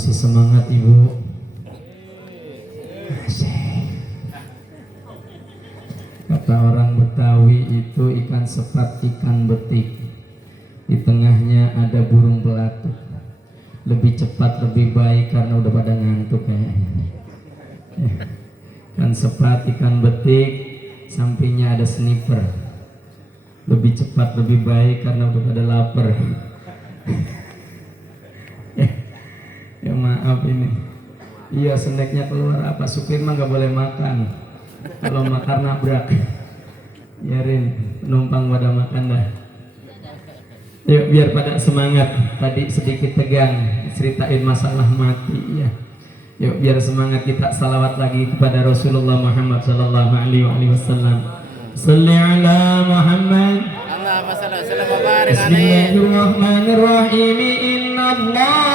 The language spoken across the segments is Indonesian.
Masih semangat Ibu? Asik. Kata orang Betawi itu ikan sepat, ikan betik. Di tengahnya ada burung pelatuk. Lebih cepat, lebih baik karena udah pada ngantuk kayaknya. Ikan sepat, ikan betik, sampingnya ada sniper. Lebih cepat, lebih baik karena udah pada lapar. Ya maaf ini. Iya, snacknya keluar apa? Supir mah nggak boleh makan. Kalau makan nabrak. Biarin penumpang pada makan dah. Yuk biar pada semangat. Tadi sedikit tegang ceritain masalah mati ya. Yuk biar semangat kita salawat lagi kepada Rasulullah Muhammad sallallahu alaihi wasallam. Shalli ala Muhammad. Allahumma shalli wa sallim wa barik alaihi. Bismillahirrahmanirrahim. Innallaha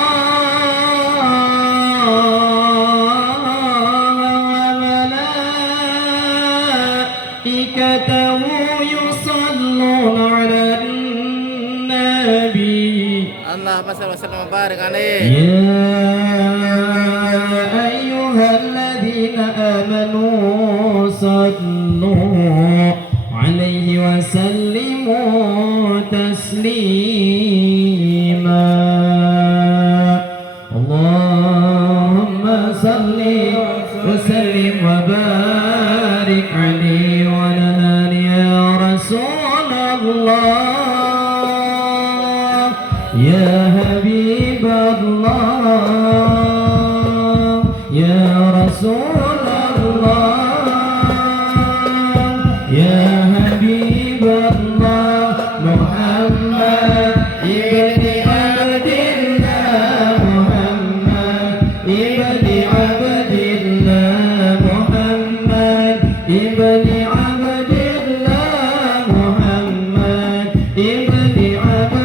Allahumma shalli wa sallim wa barik alaihi. Ya ayyuhalladzina amanu sallu alaihi wa sallimu taslima. Allahumma salli wa sallim wa barik alaihi wa ala alihi ya Rasulullah. Ya Habibullah, Ya Rasulullah, Ya Habibullah, Muhammad ibni Abdillah, Muhammad ibni Abdillah, Muhammad ibni Abdillah, Muhammad ibni Abdillah.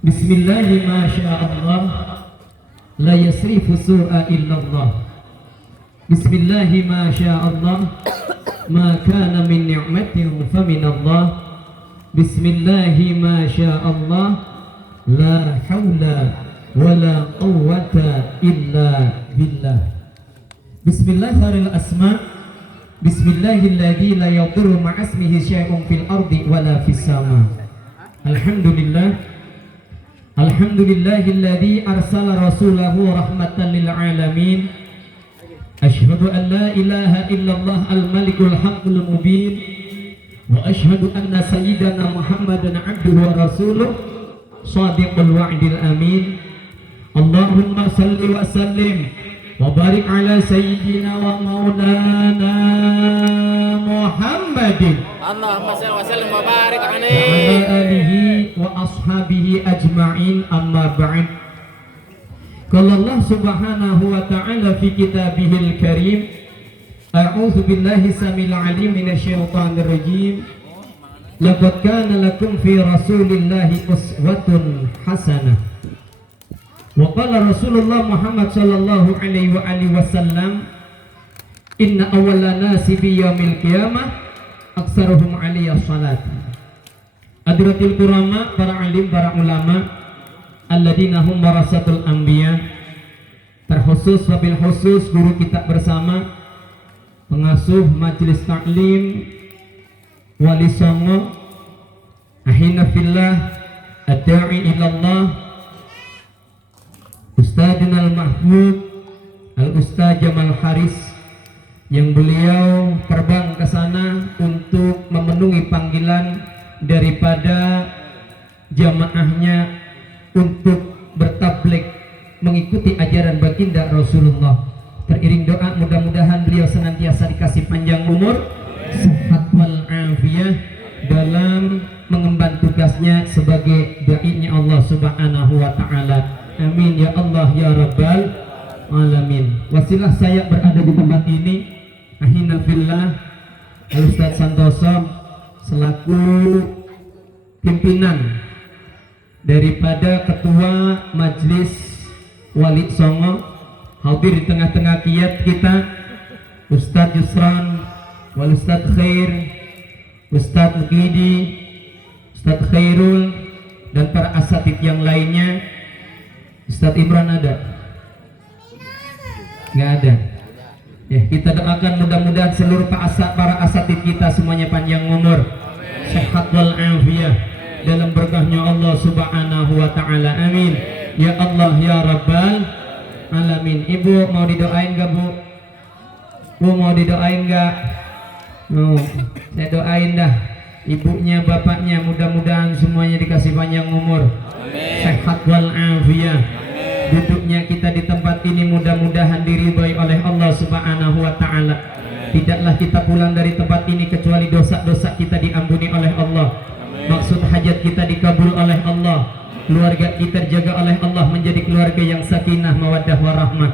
Bismillahi ma sya'allah la yasrifu su'a illallah. Bismillahi ma sya'allah ma kana min ni'matin fa min Allah. Bismillahi ma sya'allah la haula wala quwwata illa billah. Bismillahirrahmanirrahim. Asma. Bismillahilladzi la yadurru ma'asmihi syai'un fil ardi wala fis sama. Alhamdulillah. Alhamdulillahilladzi arsala rasulahu rahmatan lil alamin. Asyhadu an la ilaha illallah al-malikul haqqul mubin wa asyhadu anna sayyidana Muhammadan abduhu wa rasuluh shadiqul wa'dil amin. Allahumma salli wa sallim wa barik ala sayyidina wa maulana Muhammadin Allahumma salli wa sallim wa barik wa ala alaihi. alihi wa ashabihi ajma'in, amma ba'd. Qala Allah subhanahu wa ta'ala fi kitabihil karim, a'udzu billahi samil alim minasyaitonir rajim. Laqad kana lakum fi rasulillahi uswatun hasanah. Wa qala Rasulullah Muhammad sallallahu alaihi wa alihi wasallam, inna awwala nasi bi yaumil qiyamah aksaruhum alaiya salat. Hadratil kurama, para alim, para ulama, alladzina hum warasatul anbiya, terkhusus wabil khusus guru kita bersama, pengasuh majelis taklim, wali songo, ahina fillah, ad-da'i ilallah, Ustadzina al-mahmud al-Ustadz Jamal Haris, yang beliau terbang ke sana untuk memenuhi panggilan daripada jamaahnya untuk bertablik mengikuti ajaran baginda Rasulullah. Teriring doa, mudah-mudahan beliau senantiasa dikasih panjang umur, sehat wal afiyah dalam mengemban tugasnya sebagai dai-nya Allah Subhanahu wa taala. Amin ya Allah ya rabbal alamin. Wasilah saya berada di tempat ini, ahina fillah, Al-Ustadz Santoso selaku pimpinan daripada ketua majelis Wali Songo, hadir di tengah-tengah kiat kita Ustadz Yusran, wal Ustadz Khair, Ustadz Mukidi, Ustadz Khairul, dan para asatid yang lainnya. Ustadz Imran ada? Nggak ada. Ya, kita doakan mudah-mudahan seluruh para asatid kita semuanya panjang umur, sehat wal afiyah dalam berkahnya Allah Subhanahu wa taala. Amin ya Allah ya rabbal alamin. Ibu mau didoain gak, Bu? Bu mau didoain gak? Mau. Saya doain dah ibunya, bapaknya, mudah-mudahan semuanya dikasih panjang umur, sehat wal afiyah. Duduknya kita di tempat ini mudah-mudahan diridhoi oleh Allah Subhanahu wa taala. Tidaklah kita pulang dari tempat ini kecuali dosa-dosa kita diampuni oleh Allah, maksud hajat kita dikabul oleh Allah, keluarga kita dijaga oleh Allah menjadi keluarga yang sakinah mawaddah warahmah,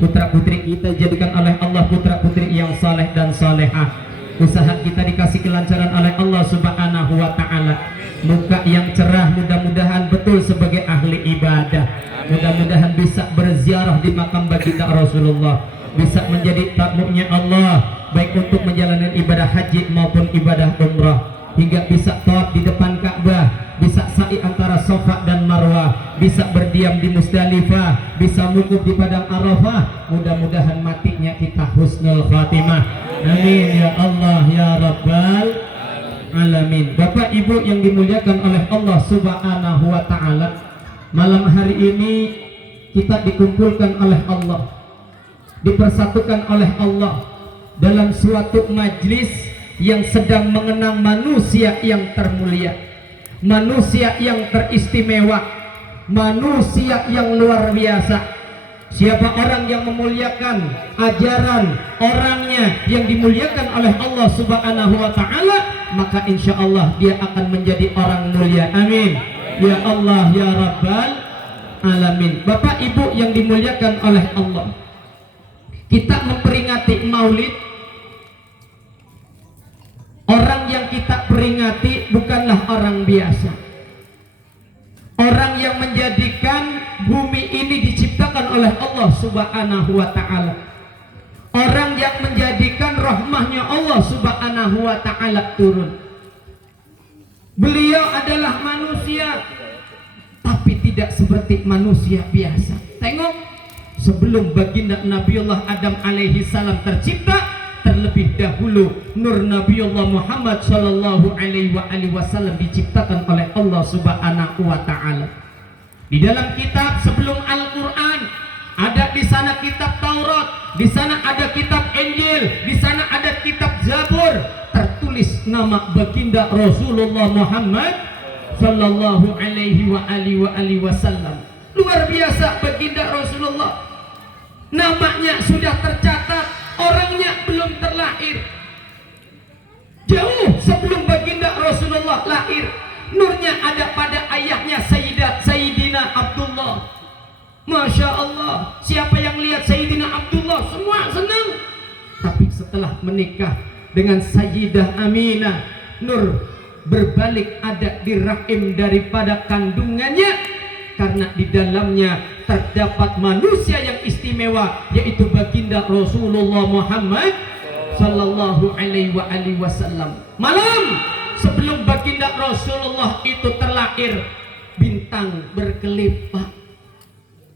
putra putri kita dijadikan oleh Allah putra putri yang saleh dan salehah, usaha kita dikasih kelancaran oleh Allah Subhanahu wa taala, muka yang cerah mudah-mudahan betul sebagai ahli ibadah, mudah-mudahan bisa berziarah di makam baginda Rasulullah, bisa menjadi tamunya Allah baik untuk menjalankan ibadah haji maupun ibadah umrah, hingga bisa tawaf di depan Ka'bah, bisa sa'i antara Safa dan Marwah, bisa berdiam di Musdalifah, bisa wukuf di padang Arafah. Mudah-mudahan matinya kita husnul khatimah. Amin ya Allah ya rabbal alamin. Bapak Ibu yang dimuliakan oleh Allah Subhanahu wa taala, malam hari ini kita dikumpulkan oleh Allah, dipersatukan oleh Allah dalam suatu majlis yang sedang mengenang manusia yang termulia, manusia yang teristimewa, manusia yang luar biasa. Siapa orang yang memuliakan ajaran orangnya yang dimuliakan oleh Allah Subhanahu wa taala, maka insya Allah dia akan menjadi orang mulia. Amin ya Allah ya rabbal alamin. Bapak Ibu yang dimuliakan oleh Allah, kita memperingati Maulid. Orang yang kita peringati bukanlah orang biasa. Orang yang menjadikan bumi ini diciptakan oleh Allah Subhanahu wa ta'ala. Orang yang menjadikan rahmahnya Allah Subhanahu wa ta'ala turun. Beliau adalah manusia, tapi tidak seperti manusia biasa. Tengok, sebelum baginda Nabiullah Adam alaihi salam tercipta, terlebih dahulu nur Nabiullah Muhammad sallallahu alaihi wasallam diciptakan oleh Allah Subhanahu wa ta'ala. Di dalam kitab sebelum Al-Qur'an ada di sana kitab Taurat, di sana ada kitab Injil, di sana ada kitab Zabur, tertulis nama baginda Rasulullah Muhammad sallallahu alaihi wasallam. Luar biasa baginda Rasulullah. Namanya sudah tercatat, orangnya belum terlahir. Jauh sebelum baginda Rasulullah lahir, nurnya ada pada ayahnya Sayyidina Abdullah. Masya Allah, siapa yang lihat Sayyidina Abdullah semua senang. Tapi setelah menikah dengan Sayyidah Aminah, nur berbalik ada di rahim daripada kandungannya, karena di dalamnya terdapat manusia yang istimewa, yaitu baginda Rasulullah Muhammad sallallahu alaihi wasallam. Malam sebelum baginda Rasulullah itu terlahir, bintang berkelip, Pak.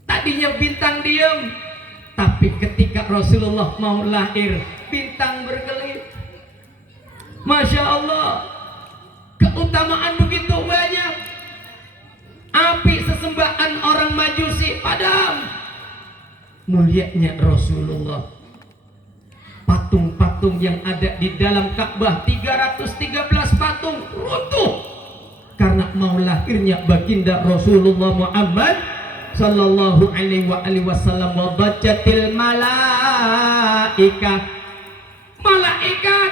Tadinya bintang diam, tapi ketika Rasulullah mau lahir, bintang berkelip. Masya Allah, keutamaan begitu banyak. Api sesembahan orang Majusi padam. Mulianya Rasulullah. Patung-patung yang ada di dalam Ka'bah 313 patung runtuh karena mau lahirnya baginda Rasulullah Muhammad sallallahu alaihi wasallam. Wa bajatil malaikah, malaikat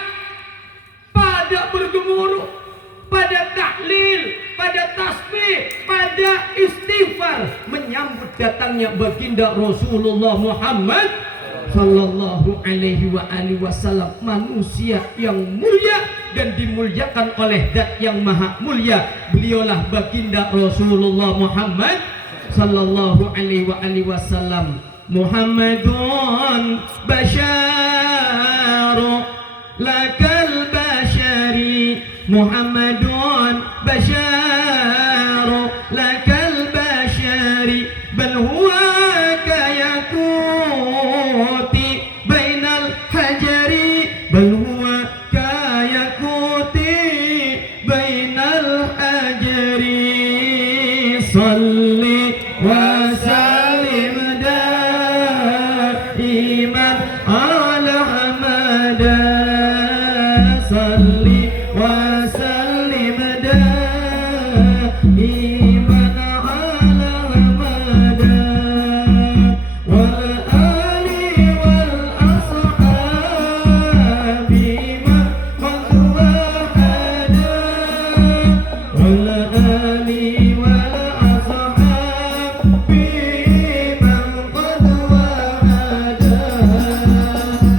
pada bergemuruh, pada tahlil, pada tasbih, pada istighfar menyambut datangnya baginda Rasulullah Muhammad sallallahu alaihi wasallam, manusia yang mulia dan dimuliakan oleh Zat yang Maha Mulia. Beliaulah baginda Rasulullah Muhammad sallallahu alaihi wasallam. Muhammadun basyaru lakal basyari, Muhammadun basyaru lakal basyari, bal huwa kayakuti bainal hajari, bal huwa kayakuti bainal hajari. Salli wa sallim daiman ala hamada, salli wa sallim daiman ala hamada, wal ali wal ashabi man qad wahada, wal ali wal ashabi man qad wahada.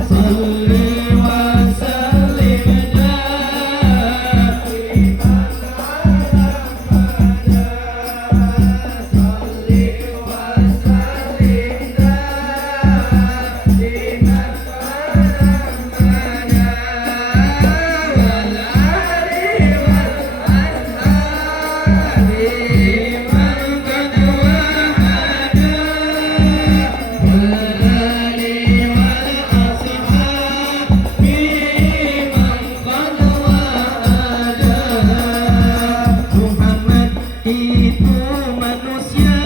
Salli wa sallim Muhammad itu manusia,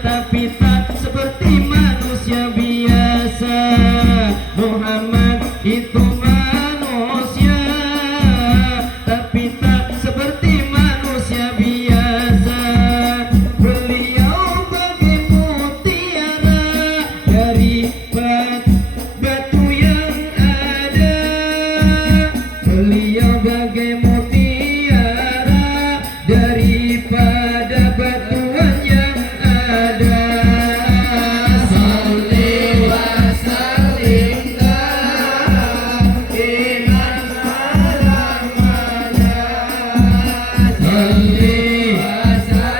tapi tak seperti manusia biasa. Muhammad itu manusia, tapi tak seperti manusia biasa. Beliau bagai mutiara dari batu yang ada, beliau bagai mutiara daripada batuan yang ada. Salli wa sallim daiman ala hamada, salli wa sallim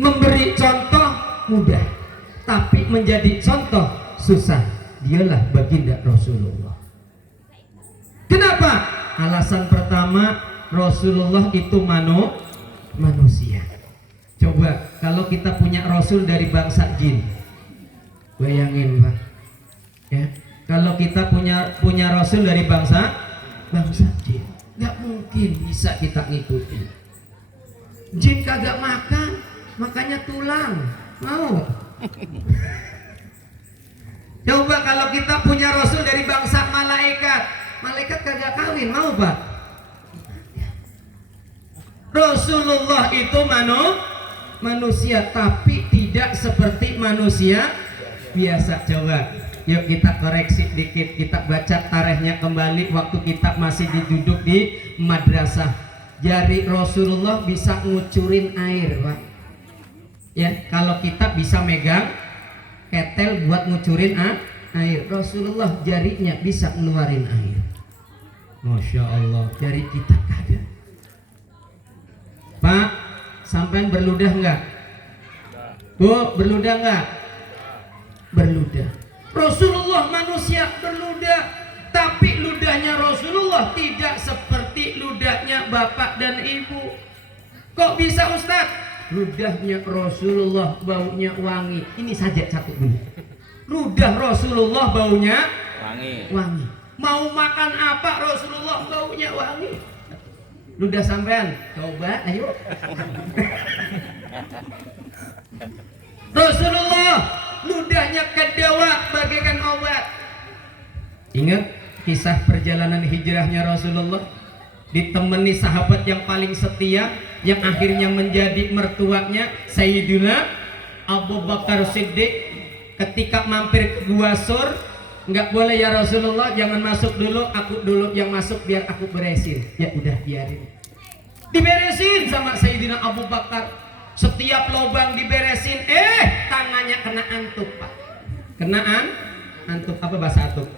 Memberi contoh mudah, tapi menjadi contoh susah. Dialah baginda Rasulullah. Kenapa? Alasan pertama, Rasulullah itu manusia. Coba kalau kita punya Rasul dari bangsa jin, bayangin Pak ya, kalau kita punya Rasul dari bangsa jin, nggak mungkin bisa kita ngikutin. Jin kagak makan, makanya tulang mau. Coba kalau kita punya Rasul dari bangsa malaikat kagak kawin, mau Pak? Rasulullah itu manusia, tapi tidak seperti manusia biasa. Coba yuk kita koreksi dikit, kita baca tarikhnya kembali waktu kita masih duduk di madrasah. Jari Rasulullah bisa ngucurin air Pak ya, kalau kita bisa megang ketel buat ngucurin air, Rasulullah jarinya bisa ngeluarin air. Masya Allah, jari kita kada. Pak, sampai berludah enggak? Bu, berludah enggak? Berludah. Rasulullah manusia berludah, tapi ludahnya Rasulullah tidak seperti ludahnya bapak dan ibu. Kok bisa Ustaz? Ludahnya Rasulullah baunya wangi. Ini saja satu dulu. Ludah Rasulullah baunya wangi. Mau makan apa Rasulullah baunya wangi. Ludah sampean, coba ayo. Rasulullah ludahnya kedawa bagaikan obat. Ingat kisah perjalanan hijrahnya Rasulullah, ditemani sahabat yang paling setia, yang akhirnya menjadi mertuanya Sayyidina Abu Bakar Siddiq. Ketika mampir ke Gua Sur, nggak boleh ya Rasulullah, jangan masuk dulu, aku dulu yang masuk biar aku beresin. Ya udah biarin, diberesin sama Sayyidina Abu Bakar. Setiap lubang diberesin, tangannya kena antuk Pak. Kenaan antuk apa bahasa antuk?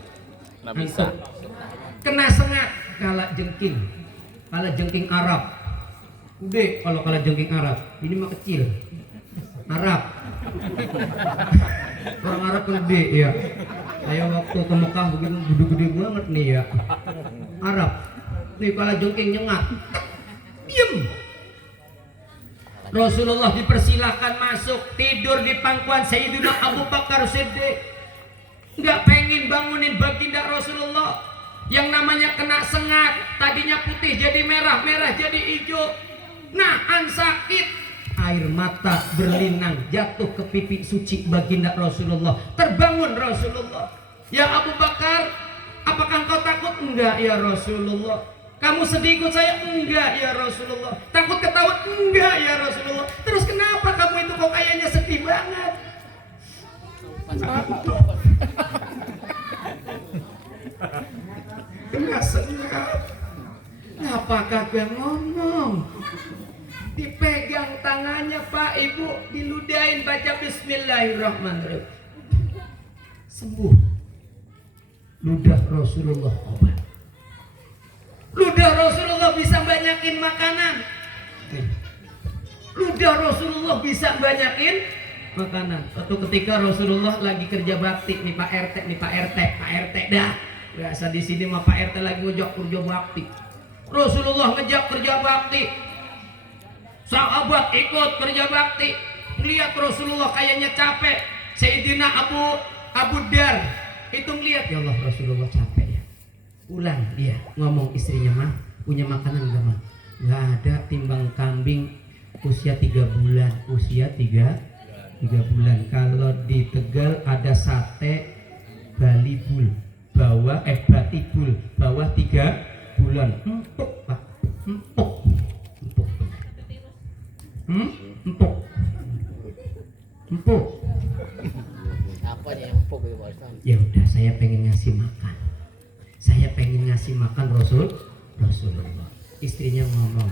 Antuk. Kena sengat, kala jengking Arab. Udah kalau kala jengking Arab, ini mah kecil. Arab. Orang Arab gede ya. Saya waktu ke Mekah begini gede-gede banget nih ya. Arab. Nih kala jengking nyengat. Diem. Rasulullah dipersilahkan masuk, tidur di pangkuan Sayyidina Abu Bakar Siddiq. Nggak pengen bangunin baginda Rasulullah yang namanya kena sengat, tadinya putih jadi merah, merah jadi hijau, nahan sakit, air mata berlinang jatuh ke pipi suci baginda Rasulullah. Terbangun Rasulullah. Ya Abu Bakar, apakah engkau takut? Enggak ya Rasulullah. Kamu sedih ikut saya? Enggak ya Rasulullah. Takut ketawa? Enggak ya Rasulullah. Terus kenapa kamu itu kok kayaknya sedih banget? Kena sengat. Apakah gue ngomong? Dipegang tangannya Pak Ibu, diludahin, baca Bismillahirrahmanirrahim. Sembuh. Ludah Rasulullah obat. Ludah Rasulullah bisa banyakin makanan. Ludah Rasulullah bisa banyakin makanan. Suatu ketika Rasulullah lagi kerja bakti nih Pak RT dah. Biasa di sini mah Pak RT lagi ngejak kerja bakti. Rasulullah ngejak kerja bakti. Sahabat ikut kerja bakti. Melihat Rasulullah kayaknya capek. Sayyidina Abu Dar itu melihat, ya Allah Rasulullah capek ya. Pulang dia ngomong istrinya, mah punya makanan enggak mah? Enggak ada, timbang kambing usia 3 bulan. Usia 3 bulan. Kalau di Tegal ada sate Bali Bul, Batibul, bawah 3 bulan. Empuk Pak, empuk. Empuk. Apa yang empuk itu Pak Ustaz? Ya udah, saya pengen ngasih makan. Saya pengen ngasih makan Rasulullah. Istrinya ngomong,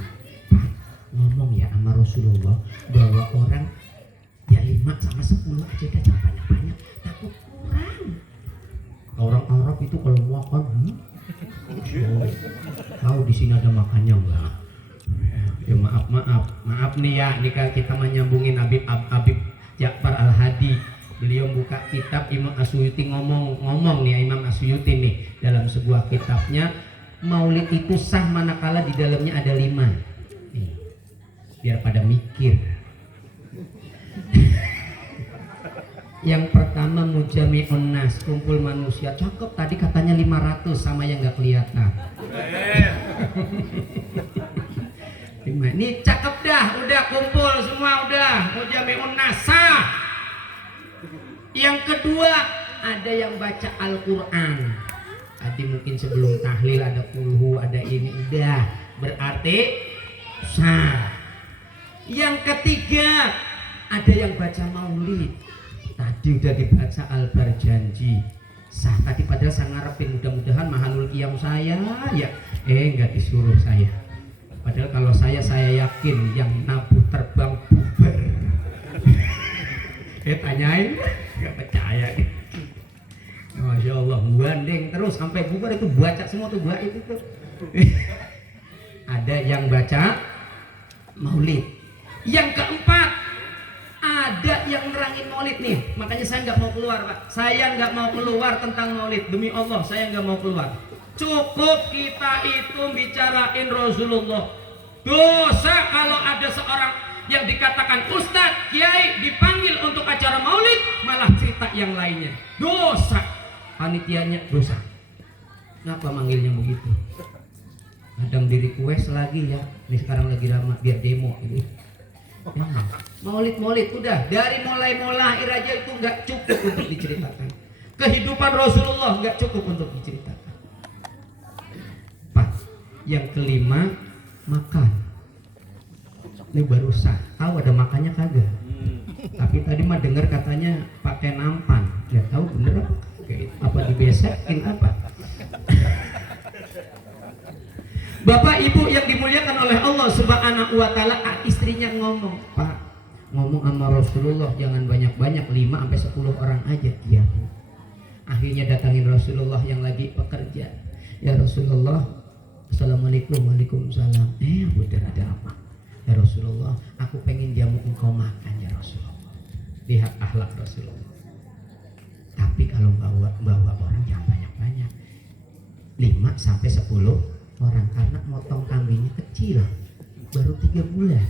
Pak, ngomong ya sama Rasulullah bahwa orang ya 5 sama 10 aja dah, jangan banyak-banyak, takut kurang. Orang Arab itu kalau makan, tahu di sini ada makannya enggak? Ya maaf nih ya, ini kan kita menyambungin Habib kitab Imam Asyuyuti ngomong nih, Imam Asyuyuti nih dalam sebuah kitabnya, maulid itu sah manakala di dalamnya ada 5. Nih, biar pada mikir. Yang pertama mujami'un nas, kumpul manusia. Cakep, tadi katanya 500 sama yang nggak kelihatan. Ini cakep dah, udah kumpul semua, udah mujami'un nas sah. Yang kedua ada yang baca Al-Quran. Tadi mungkin sebelum tahlil ada kulhu, ada ini, udah berarti sah. Yang ketiga ada yang baca maulid. Tadi udah dibaca Al-Barjanji, sah. Tadi padahal saya ngarepin mudah-mudahan mahalul qiyam saya ya, nggak disuruh saya. Padahal kalau saya yakin yang nabuh terbang bubar. Tanyain nggak percaya. Masya Allah, gandeng terus sampai bubar itu, baca semua tuh buah itu tuh. Ada yang baca maulid. Yang keempat ada yang nerangin maulid nih. Makanya saya nggak mau keluar, Pak. Saya nggak mau keluar tentang maulid, demi Allah saya nggak mau keluar. Cukup kita itu bicarain Rasulullah. Dosa kalau ada seorang yang dikatakan ustadz, kiai dipanggil untuk acara maulid malah cerita yang lainnya. Dosa. Panitianya dosa. Kenapa manggilnya begitu? Kadang di request lagi ya. Ini sekarang lagi ramah biar demo ini. Ya, maulid udah dari mulai lahir aja itu nggak cukup untuk diceritakan. Kehidupan Rasulullah nggak cukup untuk diceritakan. Pak, yang kelima makan. Ini baru sah. Tahu ada makannya kagak? Tapi tadi mah dengar katanya pakai nampan. Nggak tahu bener apa? Apa dibesekin apa? Bapak Ibu yang dimuliakan oleh Allah Subhanahu wa taala, istrinya ngomong, "Pak, ngomong sama Rasulullah jangan banyak-banyak, 5 sampai 10 orang aja." Iya, Bu. Akhirnya datangin Rasulullah yang lagi pekerja. Ya Rasulullah, Assalamualaikum. Waalaikumsalam. Udah ada apa? Ya Rasulullah, aku pengen jamu engkau makan ya Rasulullah. Lihat akhlak Rasulullah. Tapi kalau bawa orang jangan banyak-banyak. 5 sampai 10 orang, karena motong kambingnya kecil, baru 3 bulan.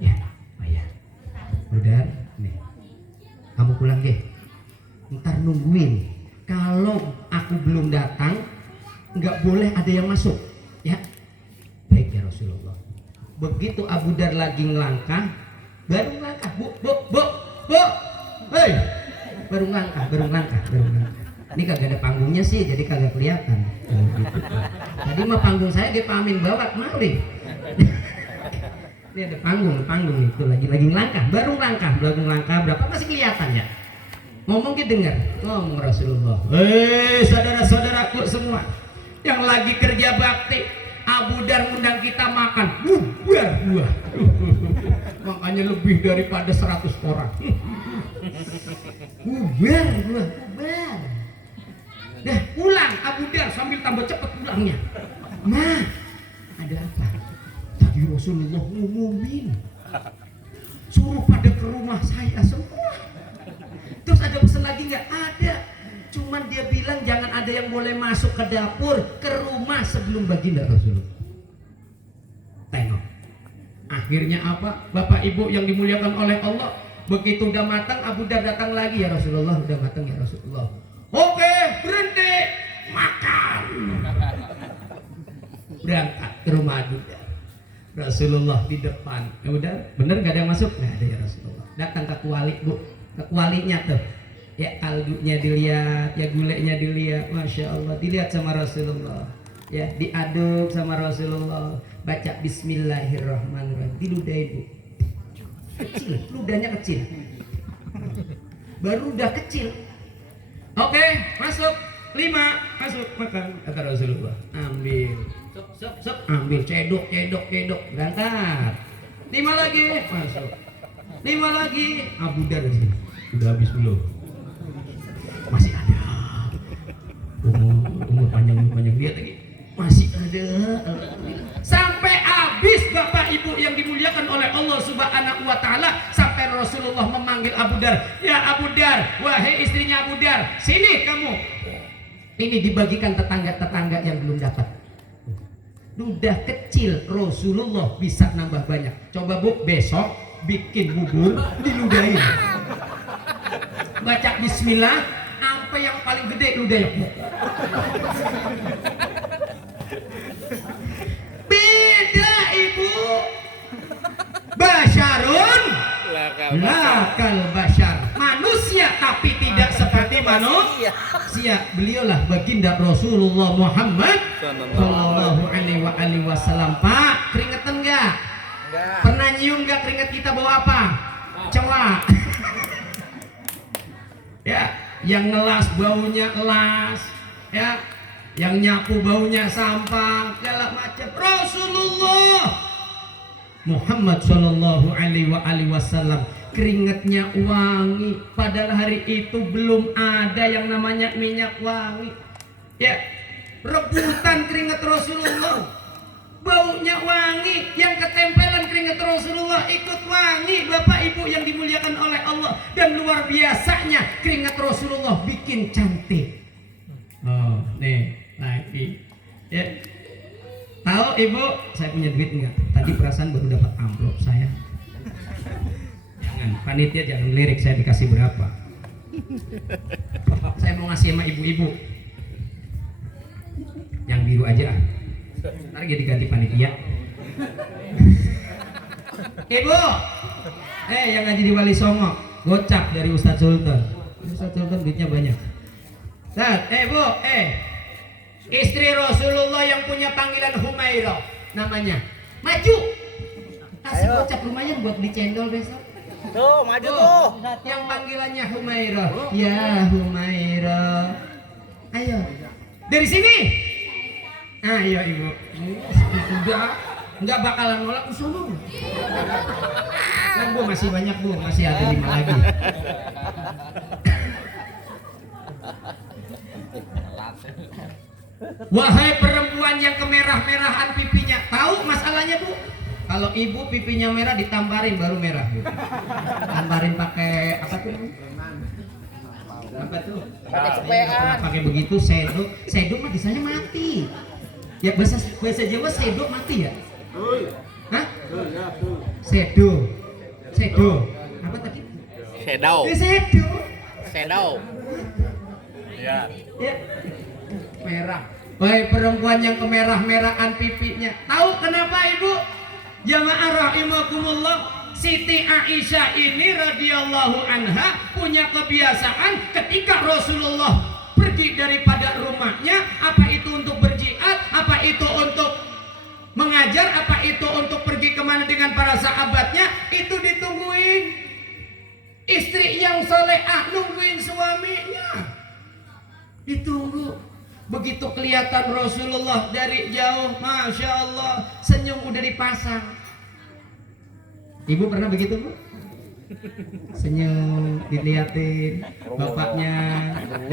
Ya, bayar. Udah, nih. Kamu pulang deh. Ntar nungguin. Kalau aku belum datang, nggak boleh ada yang masuk. Ya, baik ya Rasulullah. Begitu Abu Dar lagi ngelangkah, baru ngelangkah, bu, hei, baru ngelangkah. Ini kagak ada panggungnya sih, jadi kagak kelihatan. Gitu. Tadi mah panggung saya dia pamin bawa kemari. Ini ada panggung itu lagi ngelangkah, baru ngelangkah berapa masih kelihatan ya. Ngomong kita dengar, ngomong Rasulullah. Saudara-saudaraku semua yang lagi kerja bakti, Abu Dar ngundang kita makan, buah. Makanya lebih daripada 100 orang. Bubar. Dah pulang Abu Dar sambil tambah cepet pulangnya. Nah, ada apa? Tadi Rasulullah ngumumin suruh pada ke rumah saya semua. Terus ada pesan lagi nggak? Ada. Cuman dia bilang jangan ada yang boleh masuk ke dapur, ke rumah sebelum baginda Rasulullah. Tengok. Akhirnya apa? Bapak Ibu yang dimuliakan oleh Allah, begitu udah matang, Abu Dar datang lagi, ya Rasulullah udah matang ya Rasulullah. Oke, berhenti makan. Berangkat ke rumah Abu Dar. Rasulullah di depan. Ya udah, bener nggak ada yang masuk? Nggak ada ya Rasulullah. Datang ke kuali, Bu. Ke kualinya tuh. Ya kaldunya dilihat, ya gulenya dilihat, masya Allah, dilihat sama Rasulullah. Ya diaduk sama Rasulullah. Baca Bismillahirrahmanirrahim. Diludahin, Bu. Kecil, ludahnya kecil. Baru udah kecil. Oke, masuk 5, masuk makan kata Rasulullah. Ambil, sop, ambil, cedok, berangkat. 5 lagi, masuk. 5 lagi, Abu Dar sini. Udah habis belum? Masih ada. Umur panjang lihat lagi. Masih ada. Sampai habis Bapak Ibu yang dimuliakan oleh Allah Subhanahu wa taala, sampai Rasulullah memanggil Abu Dar, ya Abu Dar, wahai istrinya Abu Dar, sini kamu. Ini dibagikan tetangga-tetangga yang belum dapat. Ludah kecil Rasulullah bisa nambah banyak. Coba Bu, besok bikin bubur diludahin. Baca bismillah sampai yang paling gede ludahnya. Beda Ibu. Basyarun lakal basyar. Manusia tapi tidak seperti manusia. Beliaulah baginda Rasulullah Muhammad sallallahu alaihi wasallam. Pak, keringetan enggak? Pernah nyium enggak keringet kita bawa apa? Cowak. Ya, yang ngelas baunya elas, ya, yang nyapu baunya sampah, segala macam. Rasulullah Muhammad sallallahu alaihi wasallam keringatnya wangi, padahal hari itu belum ada yang namanya minyak wangi. Ya, rebutan keringat Rasulullah, baunya wangi, yang ketempelan keringat Rasulullah ikut wangi. Bapak Ibu yang dimuliakan oleh Allah, dan luar biasanya keringat Rasulullah bikin cantik. Oh, nih lagi. Ya. Tahu Ibu, saya punya duit enggak? Tadi perasaan baru dapat amplop saya. Jangan, panitia jangan lirik saya dikasih berapa. Saya mau ngasih sama ibu-ibu. Yang biru aja. Ntar jadi ganti panitia. Ibu, yang ngaji di Wali Songo, gocap dari Ustadz Sultan. Ustadz Sultan duitnya banyak. Ustadz, Bu, istri Rasulullah yang punya panggilan Humairah namanya, maju kasih gocap lumayan buat beli cendol besok. Tuh, maju tuh. Yang panggilannya Humairah, ya Humairah, ayo dari sini. Ayo Ibu, sudah nggak bakalan nolak usul. Kan Bu masih banyak Bu, masih ada 5 lagi. Wahai perempuan yang kemerah-merahan pipinya, tahu masalahnya Bu? Kalau ibu pipinya merah ditamparin baru merah Bu. Tamparin pakai apa tuh? Apa tuh? Pakai cepean. Pakai begitu sedo, sedo mah disanya mati. Ya bahasa Jawa sedo mati ya? Hah? Sedo. Sedo. Apa tadi? Sedau. Sedo. Sedau. Ya. Ya. Merah. Wahai perempuan yang kemerah-merahan pipinya, tahu kenapa Ibu? Jamaah rahimakumullah, Siti Aisyah ini radhiyallahu anha punya kebiasaan ketika Rasulullah pergi daripada rumahnya, apa itu untuk berjihad, apa itu untuk mengajar, apa itu untuk pergi kemana dengan para sahabatnya, itu ditungguin. Istri yang solehah nungguin suaminya, ditunggu. Begitu kelihatan Rasulullah dari jauh, Masya Allah, senyum udah dipasang. Ibu pernah begitu Bu? Senyum, diliatin bapaknya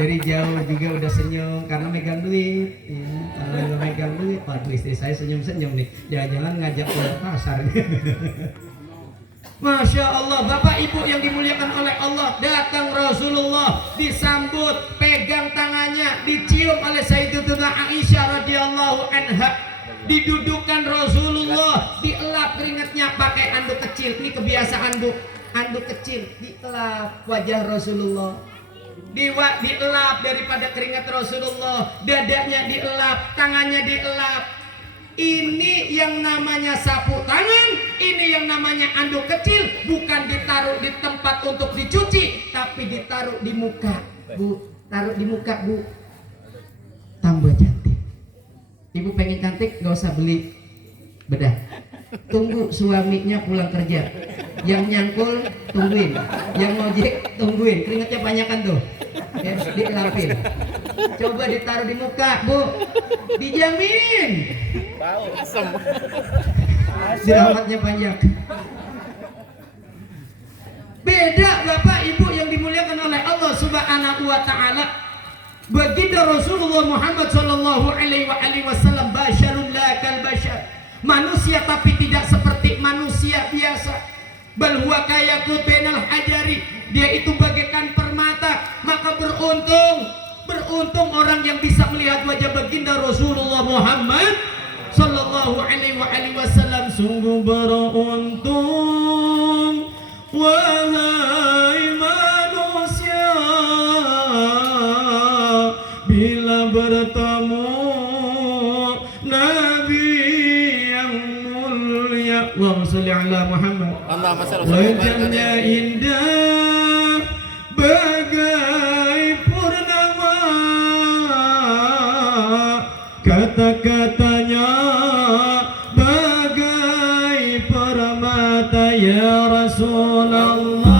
dari jauh juga udah senyum karena megang duit. Ya, kalau megang duit, waduh istri saya senyum-senyum nih, jangan-jangan ngajak ke pasar. Masya Allah, Bapak Ibu yang dimuliakan oleh Allah, datang Rasulullah, disambut, pegang tangannya, dicium oleh Sayyidatuna Aisyah radhiyallahu anha, didudukan Rasulullah, dielap keringatnya pakai anduk kecil. Ini kebiasaan Bu, anduk kecil dielap wajah Rasulullah, dielap daripada keringat Rasulullah, dadanya dielap, tangannya dielap. Ini yang namanya sapu tangan, ini yang namanya anduk kecil, bukan ditaruh di tempat untuk dicuci, tapi ditaruh di muka Bu, taruh di muka Bu, tambah cantik. Ibu pengen cantik, gak usah beli bedah, tunggu suaminya pulang kerja, yang nyangkul tungguin, yang ngojek tungguin, keringetnya banyakan tuh, ya, dielapin. Coba ditaruh di muka Bu, dijamin Bau asem. jerawatnya banyak. Beda Bapak Ibu yang dimuliakan oleh Allah Subhanahu wa taala. Baginda Rasulullah Muhammad sallallahu alaihi wasallam basyarun la kal basyar. Manusia tapi tidak seperti manusia biasa. bal huwa kayakut bainal hajari, dia itu bagaikan permata. Maka beruntung orang yang bisa melihat wajah baginda Rasulullah Muhammad sallallahu alaihi wasallam. Sungguh beruntung wahai manusia bila bertemu Nabi yang mulia. Allahumma sholli ala Muhammad. Allahumma shalli wa sallim wa barik Wajahnya alaihi. indah bagai purnama, kata-katanya bagai permata. Ya Rasulullah,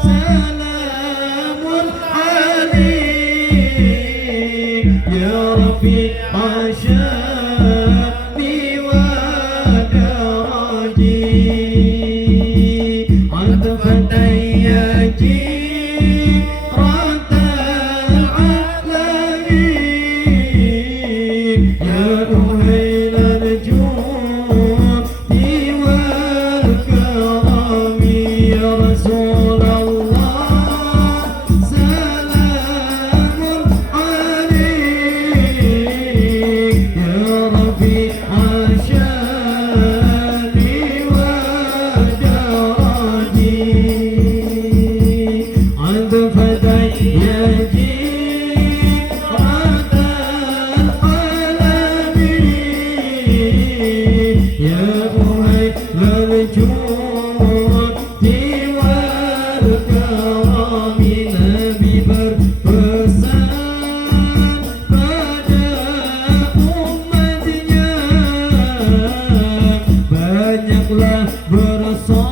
salamun alaik ya Rafiq asyani wa daraji, atfatan ya jiratal alamin, ya uhailal judi wal karami. Ya Rasulullah, salamun alaik ya Rafiq asyani wa daraji, atfatan ya jiratal alamin, ya uhailal judi wal karami. Nabi berpesan pada umatnya, banyaklah bersolawat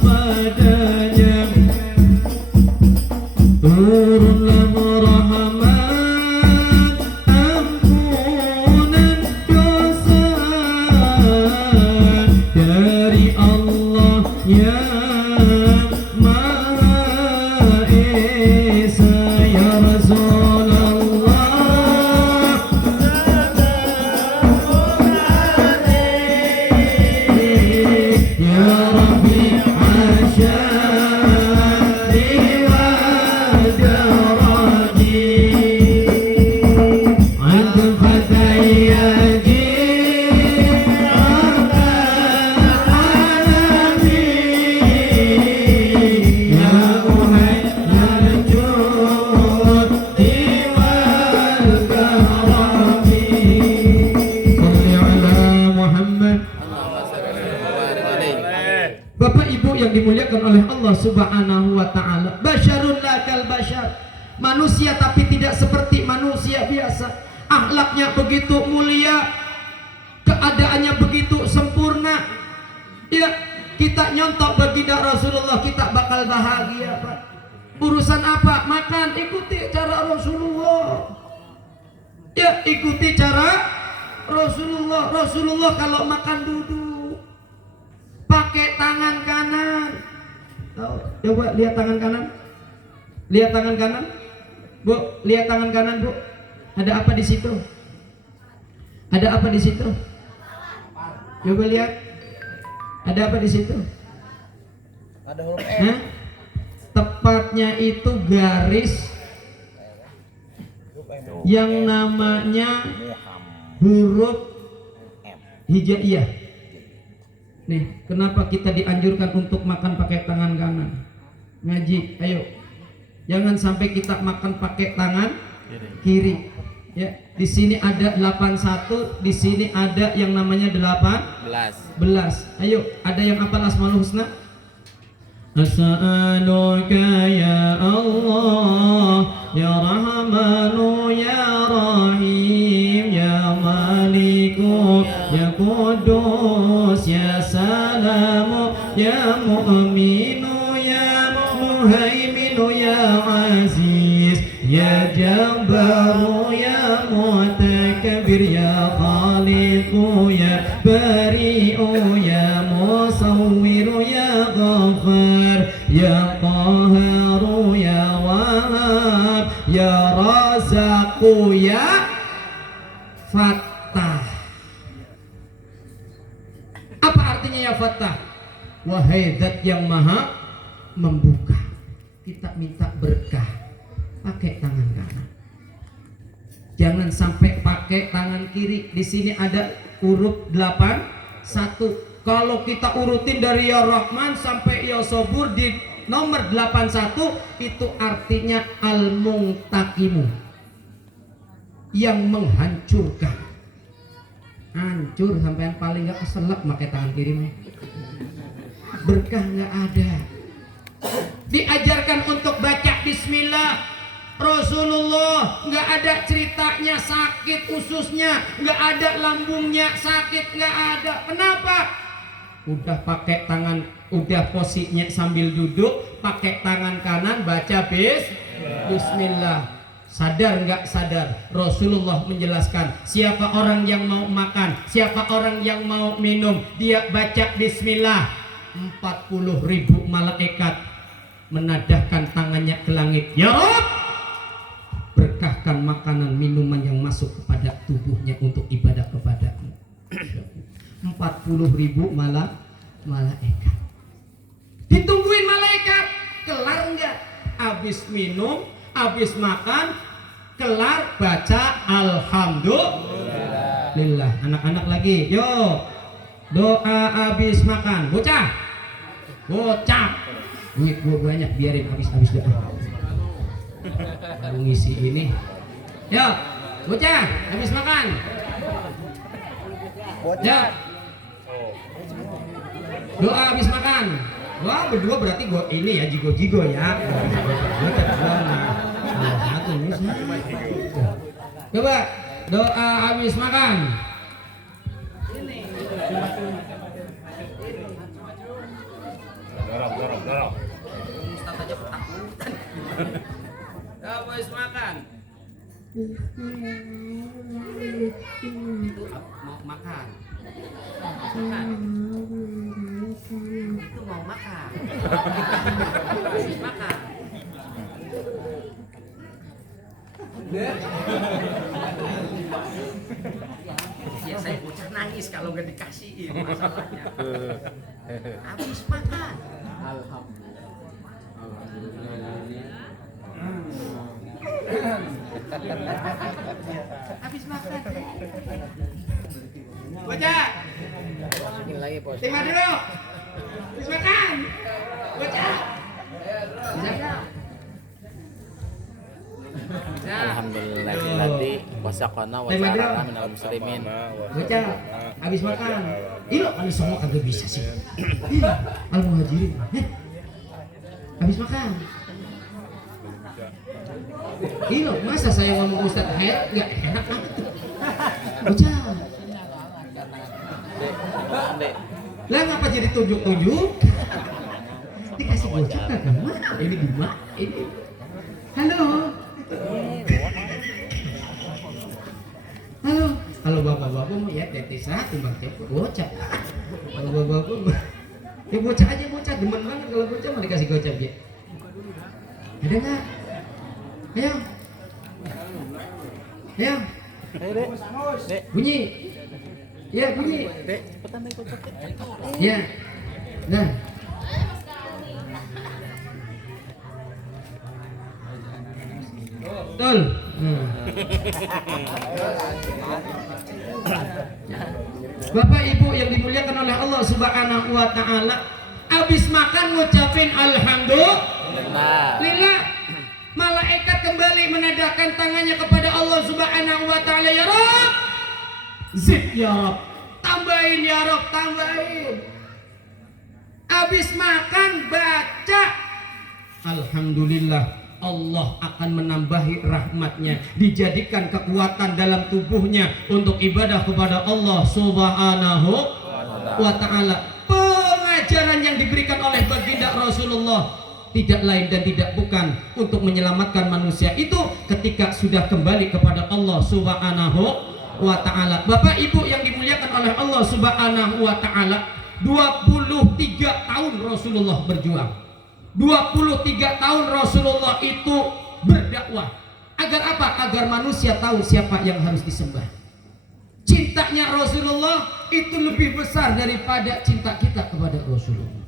padanya. Turunlah rahmat, ampunan dosa dari Allah yang Maha Esa. Ya Rasulullah, ya Rabbi asyari wa daraji, atfatan ya jiratal alamin, ya uhailal judi wal karami. Shalli ala Muhammad. Allahumma shalli wa barik alaihi. Bapak Ibu yang dimuliakan oleh Allah Subhanahu wa taala, basyarun lakal basyar, manusia tapi tidak seperti manusia biasa. Akhlaknya begitu mulia, keadaannya begitu sempurna. Ya, kita nyontok baginda Rasulullah, kita bakal bahagia, Pak. Urusan apa? Makan, ikuti cara Rasulullah. Ya, ikuti cara Rasulullah. Rasulullah kalau makan duduk, pakai tangan kanan. Coba lihat tangan kanan. Lihat tangan kanan. Bu, lihat tangan kanan, Bu. Ada apa di situ? Ada apa di situ? Coba lihat. Ada apa di situ? Ada huruf Hah? Tepatnya itu garis yang namanya huruf hijaiyah. Nih, kenapa kita dianjurkan untuk makan pakai tangan kanan? Ngaji, ayo. Jangan sampai kita makan pakai tangan kiri. Ya, di sini ada 81, di sini ada yang namanya 18. Ayo, ada yang hafal Asmaul Husna? As'aluka ya Allah, ya Rahmanu ya Rahim, ya Maliku ya Qudus, ya Salamu ya Mu'minu ya Muhaiminu ya Aziz, ya Jabbaru ya Mutakabir, ya Khaliqu ya Bari'u ya Musawwiru ya Ghaffar, ya Qaharu ya Wahhab, ya Razaqu ya Fattah. artinya ya Fattah? Wahai Zat yang maha membuka. Kita minta berkah pakai tangan kanan. Jangan sampai pakai tangan kiri. Di sini ada huruf 81. Kalau kita urutin dari ya Rahman sampai ya Sabur di nomor 81, itu artinya al-muntakimu, yang menghancurkan. Hancur sampai yang paling gak keselak pakai tangan kiri mah. Berkah nggak ada. Diajarkan untuk baca bismillah. Rasulullah nggak ada ceritanya sakit ususnya, nggak ada lambungnya sakit, nggak ada. Kenapa? Udah pakai tangan, udah posisinya sambil duduk, pakai tangan kanan baca bismillah. Sadar nggak sadar, Rasulullah menjelaskan, siapa orang yang mau makan, siapa orang yang mau minum, dia baca bismillah, 40.000 malaikat menadahkan tangannya ke langit. Ya Rabb, berkahkan makanan minuman yang masuk kepada tubuhnya untuk ibadah kepadamu. 40.000 malaikat. Ditungguin malaikat, kelar enggak? Habis minum, habis makan, kelar baca alhamdulillah. Anak-anak lagi, yo doa habis makan. Bocah, duit gua banyak, biarin habis doa. Baru ngisi ini. Yo bocah, habis makan. Ya, doa habis makan. Wah, berdua berarti gua ini ya, jigo-jigo ya. Satu ini. Coba doa habis makan. Dorong. Ustaz aja ketakutan. Habis makan. Mau makan. Itu mau makan. Habis makan. Ya saya bocah nangis kalau gak dikasihin masalahnya. Habis makan. Habis makan. Bocah. Lagi bos. Terima dulu. Habis makan. Bocah. Bisa. Alhamdulillahilladzi wasaqana wa ja'alna minal muslimin. Bocah, habis makan. Ilo kan semua kagak bisa sih. Al muhajirin. Habis makan. Ilo, masa saya ngomong Ustaz Hair enggak enak banget. Bocah. Lah ngapa jadi tunjuk-tunjuk? Dikasih bocah kagak mah. Ini gimana? Ini. Halo. Halo bapak-bapak mau ya tetisa timbang tepur bocah. Kalau bapak-bapak ya bocah aja, bocah demen banget kalau bocah mau dikasih gocap ya. Ada nggak? Ayo. Dek. Bunyi. Ya bunyi. Dek, cepetan deh gocap. Ya. Nah. Betul. Bapak Ibu yang dimuliakan oleh Allah Subhanahu wa taala, habis makan ngucapin alhamdulillah. Malaikat kembali menadahkan tangannya kepada Allah Subhanahu wa taala, ya Rabb. Zid ya Rabb. Tambahin ya Rabb, tambahin. Habis makan baca alhamdulillah. Allah akan menambahi rahmatnya, dijadikan kekuatan dalam tubuhnya untuk ibadah kepada Allah Subhanahu wa ta'ala. Pengajaran yang diberikan oleh baginda Rasulullah tidak lain dan tidak bukan untuk menyelamatkan manusia itu ketika sudah kembali kepada Allah Subhanahu wa ta'ala. Bapak Ibu yang dimuliakan oleh Allah Subhanahu wa ta'ala, 23 tahun Rasulullah berjuang. 23 tahun Rasulullah itu berdakwah. Agar apa? Agar manusia tahu siapa yang harus disembah. Cintanya Rasulullah itu lebih besar daripada cinta kita kepada Rasulullah.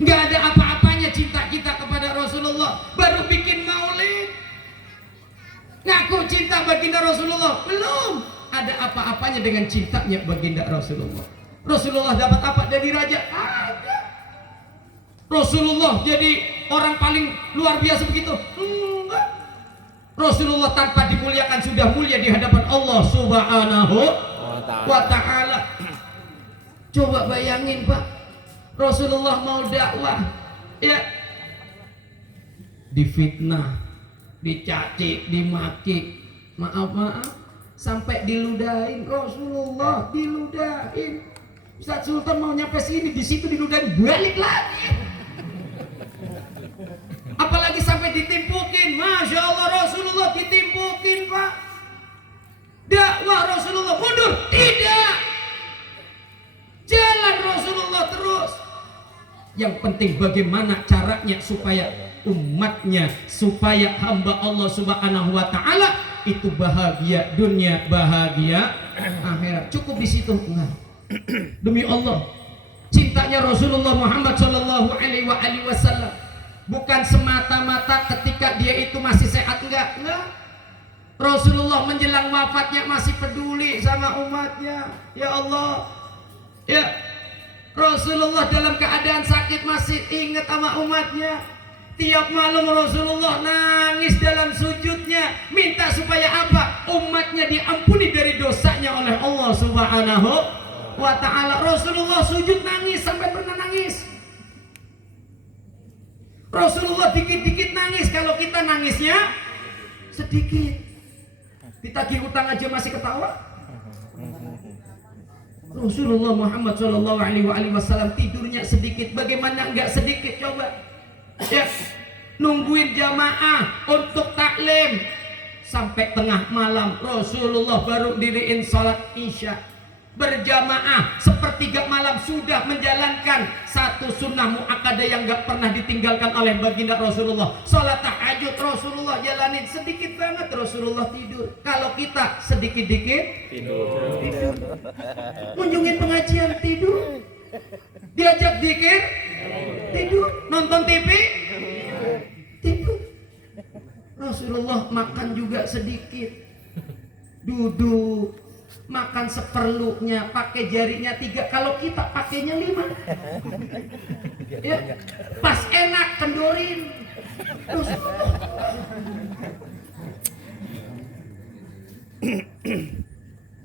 Nggak ada apa-apanya cinta kita kepada Rasulullah baru bikin maulid. Ngaku cinta baginda Rasulullah, belum ada apa-apanya dengan cintanya baginda Rasulullah. Rasulullah dapat apa dari raja? Ada. Rasulullah jadi orang paling luar biasa begitu? Enggak. Rasulullah tanpa dimuliakan sudah mulia di hadapan Allah Subhanahu wa ta'ala. Coba bayangin Pak, Rasulullah mau dakwah, ya, difitnah, dicaci, dimaki, maaf, sampai diludahin. Rasulullah diludahin. Ustaz Sultan mau nyampe sini, di situ diludahin, balik lagi. Apalagi sampai ditimpukin. Masya Allah, Rasulullah ditimpukin Pak. Dakwah Rasulullah mundur, tidak. Jalan Rasulullah terus. Yang penting bagaimana caranya supaya umatnya, supaya hamba Allah Subhanahu wa ta'ala itu bahagia dunia, bahagia akhirat. Cukup di situ enggak? Demi Allah, cintanya Rasulullah Muhammad sallallahu alaihi wasallam bukan semata-mata ketika dia itu masih sehat, enggak. Rasulullah menjelang wafatnya masih peduli sama umatnya. Ya Allah, ya, Rasulullah dalam keadaan sakit masih ingat sama umatnya. Tiap malam Rasulullah nangis dalam sujudnya, minta supaya apa? Umatnya diampuni dari dosanya oleh Allah Subhanahu wa ta'ala. Rasulullah sujud nangis sampai pernah nangis. Rasulullah dikit-dikit nangis. Kalau kita nangisnya sedikit, ditagih utang aja masih ketawa. Rasulullah Muhammad sallallahu alaihi wasallam tidurnya sedikit. Bagaimana enggak sedikit coba? Ya, nungguin jamaah untuk taklim sampai tengah malam. Rasulullah baru diriin salat isya berjamaah. Sepertiga malam sudah menjalankan satu sunnah muakkadah yang gak pernah ditinggalkan oleh baginda Rasulullah. Salat tahajud Rasulullah jalanin. Sedikit banget Rasulullah tidur. Kalau kita sedikit-dikit tidur. Kunjungin pengajian tidur, diajak zikir tidur, nonton TV tidur. Rasulullah makan juga sedikit, duduk makan seperlunya, pakai jarinya 3. Kalau kita pakainya 5. Ya, pas enak kendorin.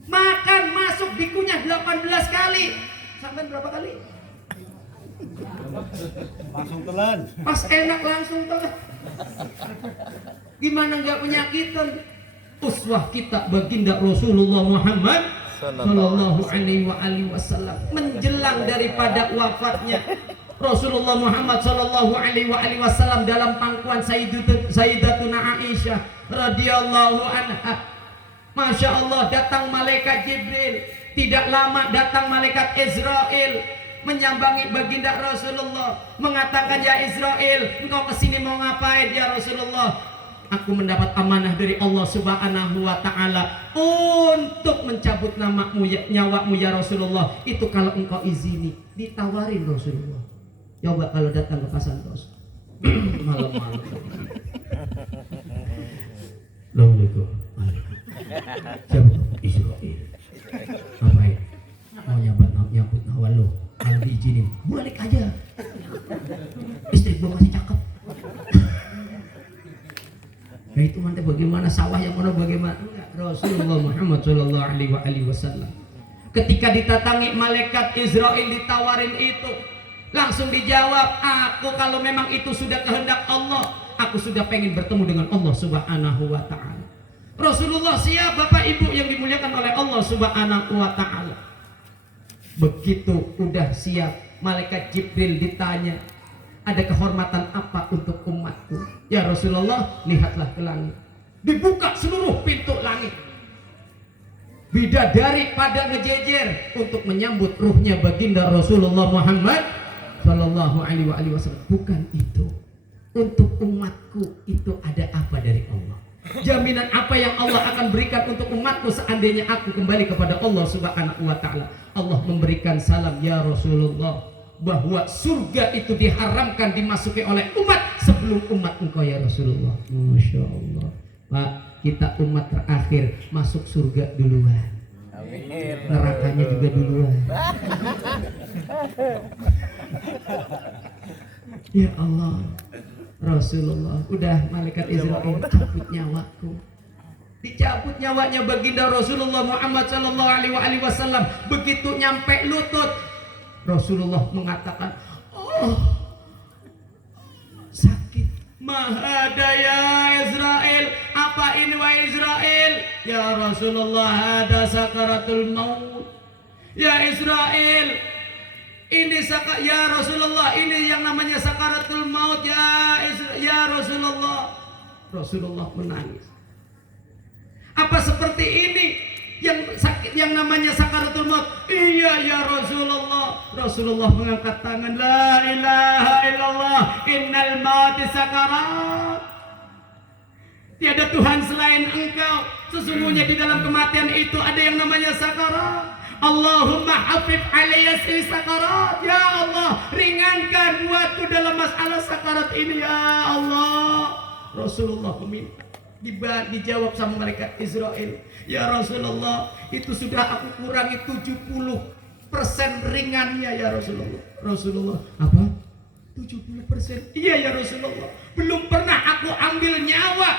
Makan masuk dikunyah 18 kali. Sampai berapa kali? Langsung telan. Pas enak langsung telan. Gimana nggak penyakitan? Uswah kita baginda Rasulullah Muhammad sallallahu alaihi wasallam. Menjelang daripada wafatnya Rasulullah Muhammad sallallahu alaihi wasallam dalam pangkuan Sayyidatuna Aisyah radhiyallahu anha. Masya Allah, datang malaikat Jibril. Tidak lama datang malaikat Israel menyambangi baginda Rasulullah, mengatakan, ya Israel, engkau kesini mau ngapain ya Rasulullah? Aku mendapat amanah dari Allah Subhanahu wa ta'ala untuk mencabut nyawamu ya Rasulullah. Itu kalau engkau izini. Ditawarin Rasulullah. Coba kalau datang ke Pasan Tos malam-malam. Assalamualaikum. Siapa? Israel. Ngapain? Mau nyambut nyawa lo. Kalau diizinin, balik aja. Istri gua masih cakep. Nah itu nanti bagaimana sawah yang mana bagaimana? Rasulullah Muhammad sallallahu alaihi wasallam ketika ditatangi malaikat Israel ditawarin itu, langsung dijawab, aku kalau memang itu sudah kehendak Allah, aku sudah pengen bertemu dengan Allah Subhanahu wa ta'ala. Rasulullah siap, Bapak Ibu yang dimuliakan oleh Allah Subhanahu wa ta'ala. Begitu udah siap, malaikat Jibril ditanya, ada kehormatan apa untuk umatku? Ya Rasulullah, lihatlah ke langit. Dibuka seluruh pintu langit. Bidadari pada ngejejer untuk menyambut ruhnya baginda Rasulullah Muhammad sallallahu alaihi wasallam. Bukan itu. Untuk umatku itu ada apa dari Allah? Jaminan apa yang Allah akan berikan untuk umatku seandainya aku kembali kepada Allah Subhanahu wa taala? Allah memberikan salam, ya Rasulullah, bahwa surga itu diharamkan dimasuki oleh umat sebelum umat engkau ya Rasulullah. Masya Allah. Pak, kita umat terakhir masuk surga duluan. Nerakanya juga duluan. Ya Allah, Rasulullah, udah malaikat Israel cabut nyawaku. Dicabut nyawanya baginda Rasulullah Muhammad sallallahu alaihi wasallam. Begitu nyampe lutut, Rasulullah mengatakan, "Oh, sakit." Mahadaya Israel, apa ini wahai Israel? Ya Rasulullah, ada sakaratul maut. Ya Israel, ini ya Rasulullah, ini yang namanya sakaratul maut ya Rasulullah. Rasulullah menangis. Apa seperti ini yang sakit yang namanya sakaratul maut? Iya ya Rasulullah. Rasulullah mengangkat tangan, la ilaha illallah, innal maut sakarat. Tiada Tuhan selain engkau. Sesungguhnya di dalam kematian itu ada yang namanya sakarat. Allahumma hafif alayya sakarat. Ya Allah, ringankan buatku dalam masalah sakarat ini ya Allah. Rasulullah meminta. Dijawab sama malaikat Israel, ya Rasulullah, itu sudah aku kurangi 70% ringannya ya Rasulullah. Rasulullah, apa? 70%? Iya ya Rasulullah. Belum pernah aku ambil nyawa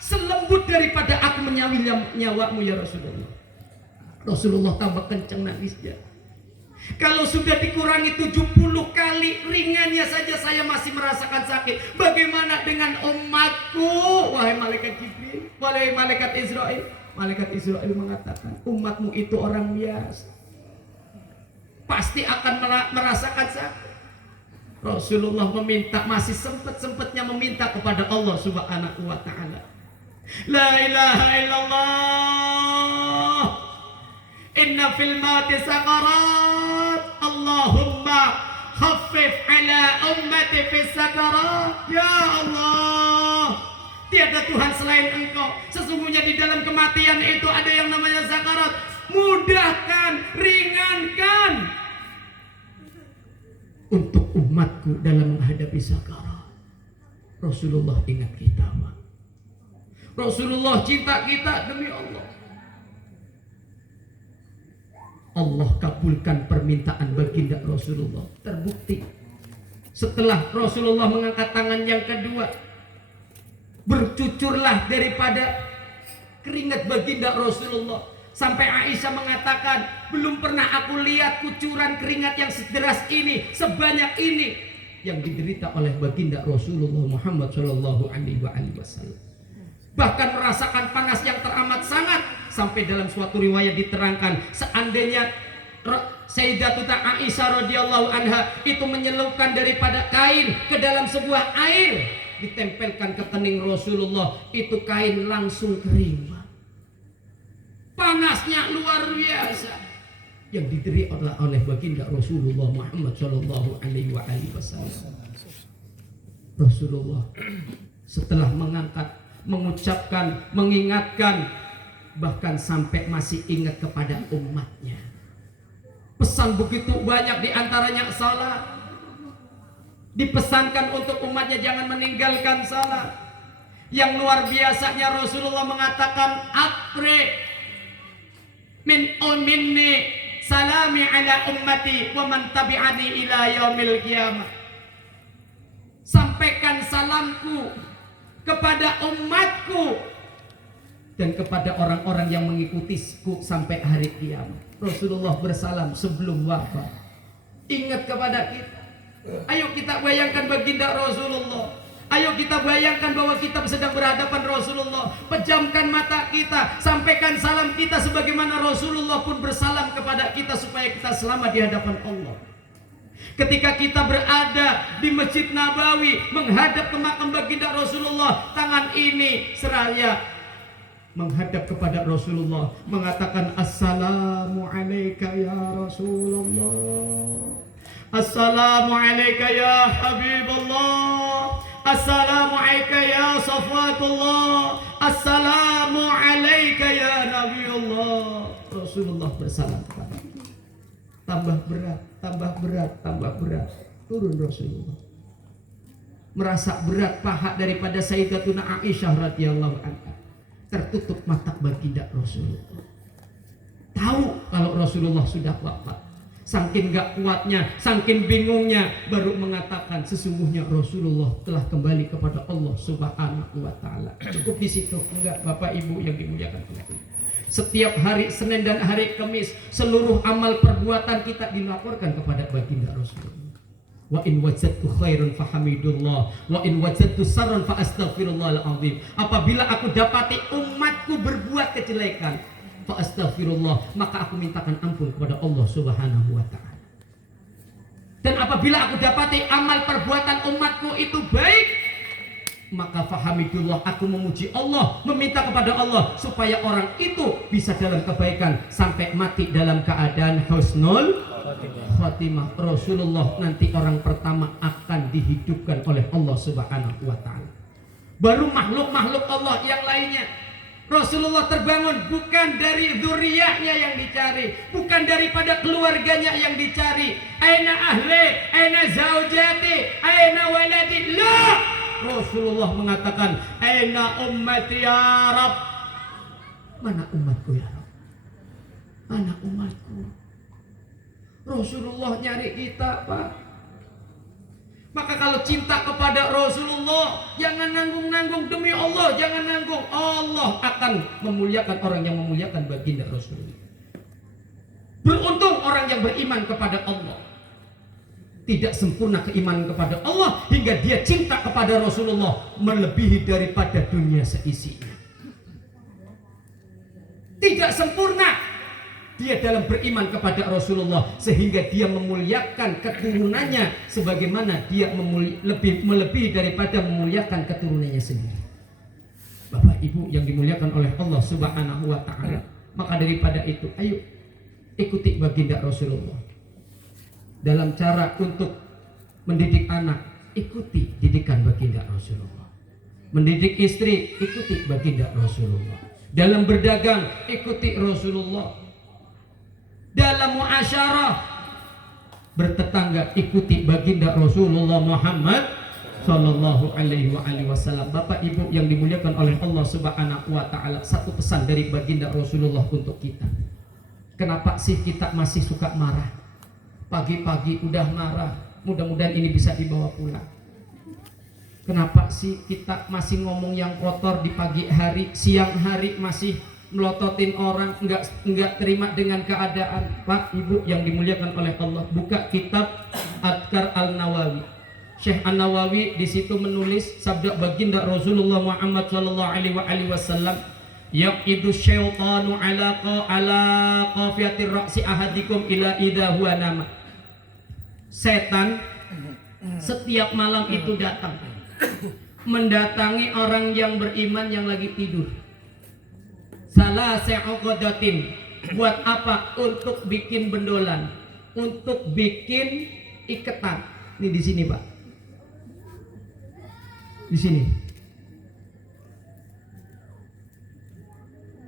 selembut daripada aku menyawil nyawamu ya Rasulullah. Rasulullah tambah kencang nangisnya. Kalau sudah dikurangi 70 kali ringannya saja saya masih merasakan sakit. Bagaimana dengan umatku? Wahai malaikat Jibril, wahai malaikat Israel. Malaikat Israel mengatakan, umatmu itu orang biasa, pasti akan merasakan sakit. Rasulullah meminta, masih sempat-sempatnya meminta kepada Allah Subhanahu wa taala. La ilaha illallah. Inna fil mauti sakarat. Allahumma khaffif ala ummati fis sakarat. Ya Allah, tiada Tuhan selain engkau. Sesungguhnya di dalam kematian itu ada yang namanya sakarat. Mudahkan, ringankan untuk umatku dalam menghadapi sakarat. Rasulullah ingat kita, Pak. Rasulullah cinta kita demi Allah. Allah kabulkan permintaan baginda Rasulullah. Terbukti setelah Rasulullah mengangkat tangan yang kedua, bercucurlah daripada keringat baginda Rasulullah. Sampai Aisyah mengatakan, belum pernah aku lihat kucuran keringat yang sederas ini, sebanyak ini yang diderita oleh baginda Rasulullah Muhammad sallallahu alaihi wasallam. Bahkan merasakan panas yang teramat sangat. Sampai dalam suatu riwayat diterangkan, seandainya Sayyidatuna Aisyah radhiyallahu anha itu menyelupkan daripada kain ke dalam sebuah air, ditempelkan ke kening Rasulullah, itu kain langsung kering. Panasnya luar biasa yang diderita oleh baginda Rasulullah Muhammad sallallahu alaihi wasallam. Rasulullah setelah mengucapkan, mengingatkan, bahkan sampai masih ingat kepada umatnya. Pesan begitu banyak, diantaranya salat. Dipesankan untuk umatnya jangan meninggalkan salat. Yang luar biasanya Rasulullah mengatakan, "Aqri minni salami ala ummati wa man tabi'ani ila yaumil qiyamah." Sampaikan salamku kepada umatku dan kepada orang-orang yang mengikutiku sampai hari kiamat. Rasulullah bersalam sebelum wafat. Ingat kepada kita. Ayo kita bayangkan baginda Rasulullah. Ayo kita bayangkan bahwa kita sedang berhadapan Rasulullah. Pejamkan mata kita, sampaikan salam kita sebagaimana Rasulullah pun bersalam kepada kita supaya kita selamat di hadapan Allah. Ketika kita berada di Masjid Nabawi menghadap ke makam baginda Rasulullah, tangan ini seraya menghadap kepada Rasulullah, mengatakan, "Assalamu alayka ya Rasulullah, assalamu alayka ya Habibullah, assalamu alayka ya Safwatullah, Assalamu alaika ya Nabi Allah. Rasulullah bersalam kepada kita. Tambah berat, tambah berat, tambah berat. Turun Rasulullah. Merasa berat paha daripada Sayyidatuna Aisyah radhiyallahu anha. Tertutup mata baginda Rasulullah. Tahu kalau Rasulullah sudah wafat. Saking gak kuatnya, saking bingungnya, baru mengatakan sesungguhnya Rasulullah telah kembali kepada Allah Subhanahu wa taala. Cukup di situ enggak Bapak Ibu yang dimuliakan Allah. Setiap hari Senin dan hari Kamis seluruh amal perbuatan kita dilaporkan kepada baginda Rasulullah. Wa in wajadtu khairan fahamidullah wa in wajadtu sarran fa astaghfirullahal azim. Apabila aku dapati umatku berbuat kejelekan, fa astaghfirullah, maka aku mintakan ampun kepada Allah Subhanahu wa taala. Dan apabila aku dapati amal perbuatan umatku itu baik, maka fahamidullah, aku memuji Allah, meminta kepada Allah supaya orang itu bisa dalam kebaikan sampai mati dalam keadaan husnul khatimah. Rasulullah nanti orang pertama akan dihidupkan oleh Allah Subhanahu wa taala. Baru makhluk-makhluk Allah yang lainnya. Rasulullah terbangun bukan dari zuriyahnya yang dicari, bukan daripada keluarganya yang dicari. Aina ahli, aina zaujati, aina waladi. La! Rasulullah mengatakan, aina ummati ya Rab. Mana umatku ya Rab? Mana umatku? Rasulullah nyari kita, Pak. Maka kalau cinta kepada Rasulullah, jangan nanggung-nanggung, demi Allah jangan nanggung. Allah akan memuliakan orang yang memuliakan baginda Rasulullah. Beruntung orang yang beriman kepada Allah. Tidak sempurna keimanan kepada Allah hingga dia cinta kepada Rasulullah melebihi daripada dunia seisinya. Tidak sempurna dia dalam beriman kepada Rasulullah sehingga dia memuliakan keturunannya sebagaimana dia melebihi daripada memuliakan keturunannya sendiri. Bapak Ibu yang dimuliakan oleh Allah Subhanahu wa taala, maka daripada itu ayo ikuti baginda Rasulullah. Dalam cara untuk mendidik anak, ikuti didikan baginda Rasulullah. Mendidik istri, ikuti baginda Rasulullah. Dalam berdagang, ikuti Rasulullah. Dalam muasyarah bertetangga, ikuti baginda Rasulullah Muhammad sallallahu alaihi wasallam. Bapak Ibu yang dimuliakan oleh Allah Subhanahu wa taala, satu pesan dari baginda Rasulullah untuk kita. Kenapa sih kita masih suka marah? Pagi-pagi udah marah, mudah-mudahan ini bisa dibawa pulang. Kenapa sih kita masih ngomong yang kotor di pagi hari, siang hari masih melototin orang, enggak terima dengan keadaan. Pak Ibu yang dimuliakan oleh Allah, buka kitab Adkar Al-Nawawi. Syekh An-Nawawi di situ menulis sabda baginda Rasulullah Muhammad sallallahu alaihi wasallam, yaqidu syaitanu ala qafiyatir ra'si ahadikum ila idza huwa nama. Setan setiap malam itu datang mendatangi orang yang beriman yang lagi tidur. Salah se'uqadatin. Buat apa? Untuk bikin bendolan, untuk bikin iketan. Ini di sini, Pak. Di sini.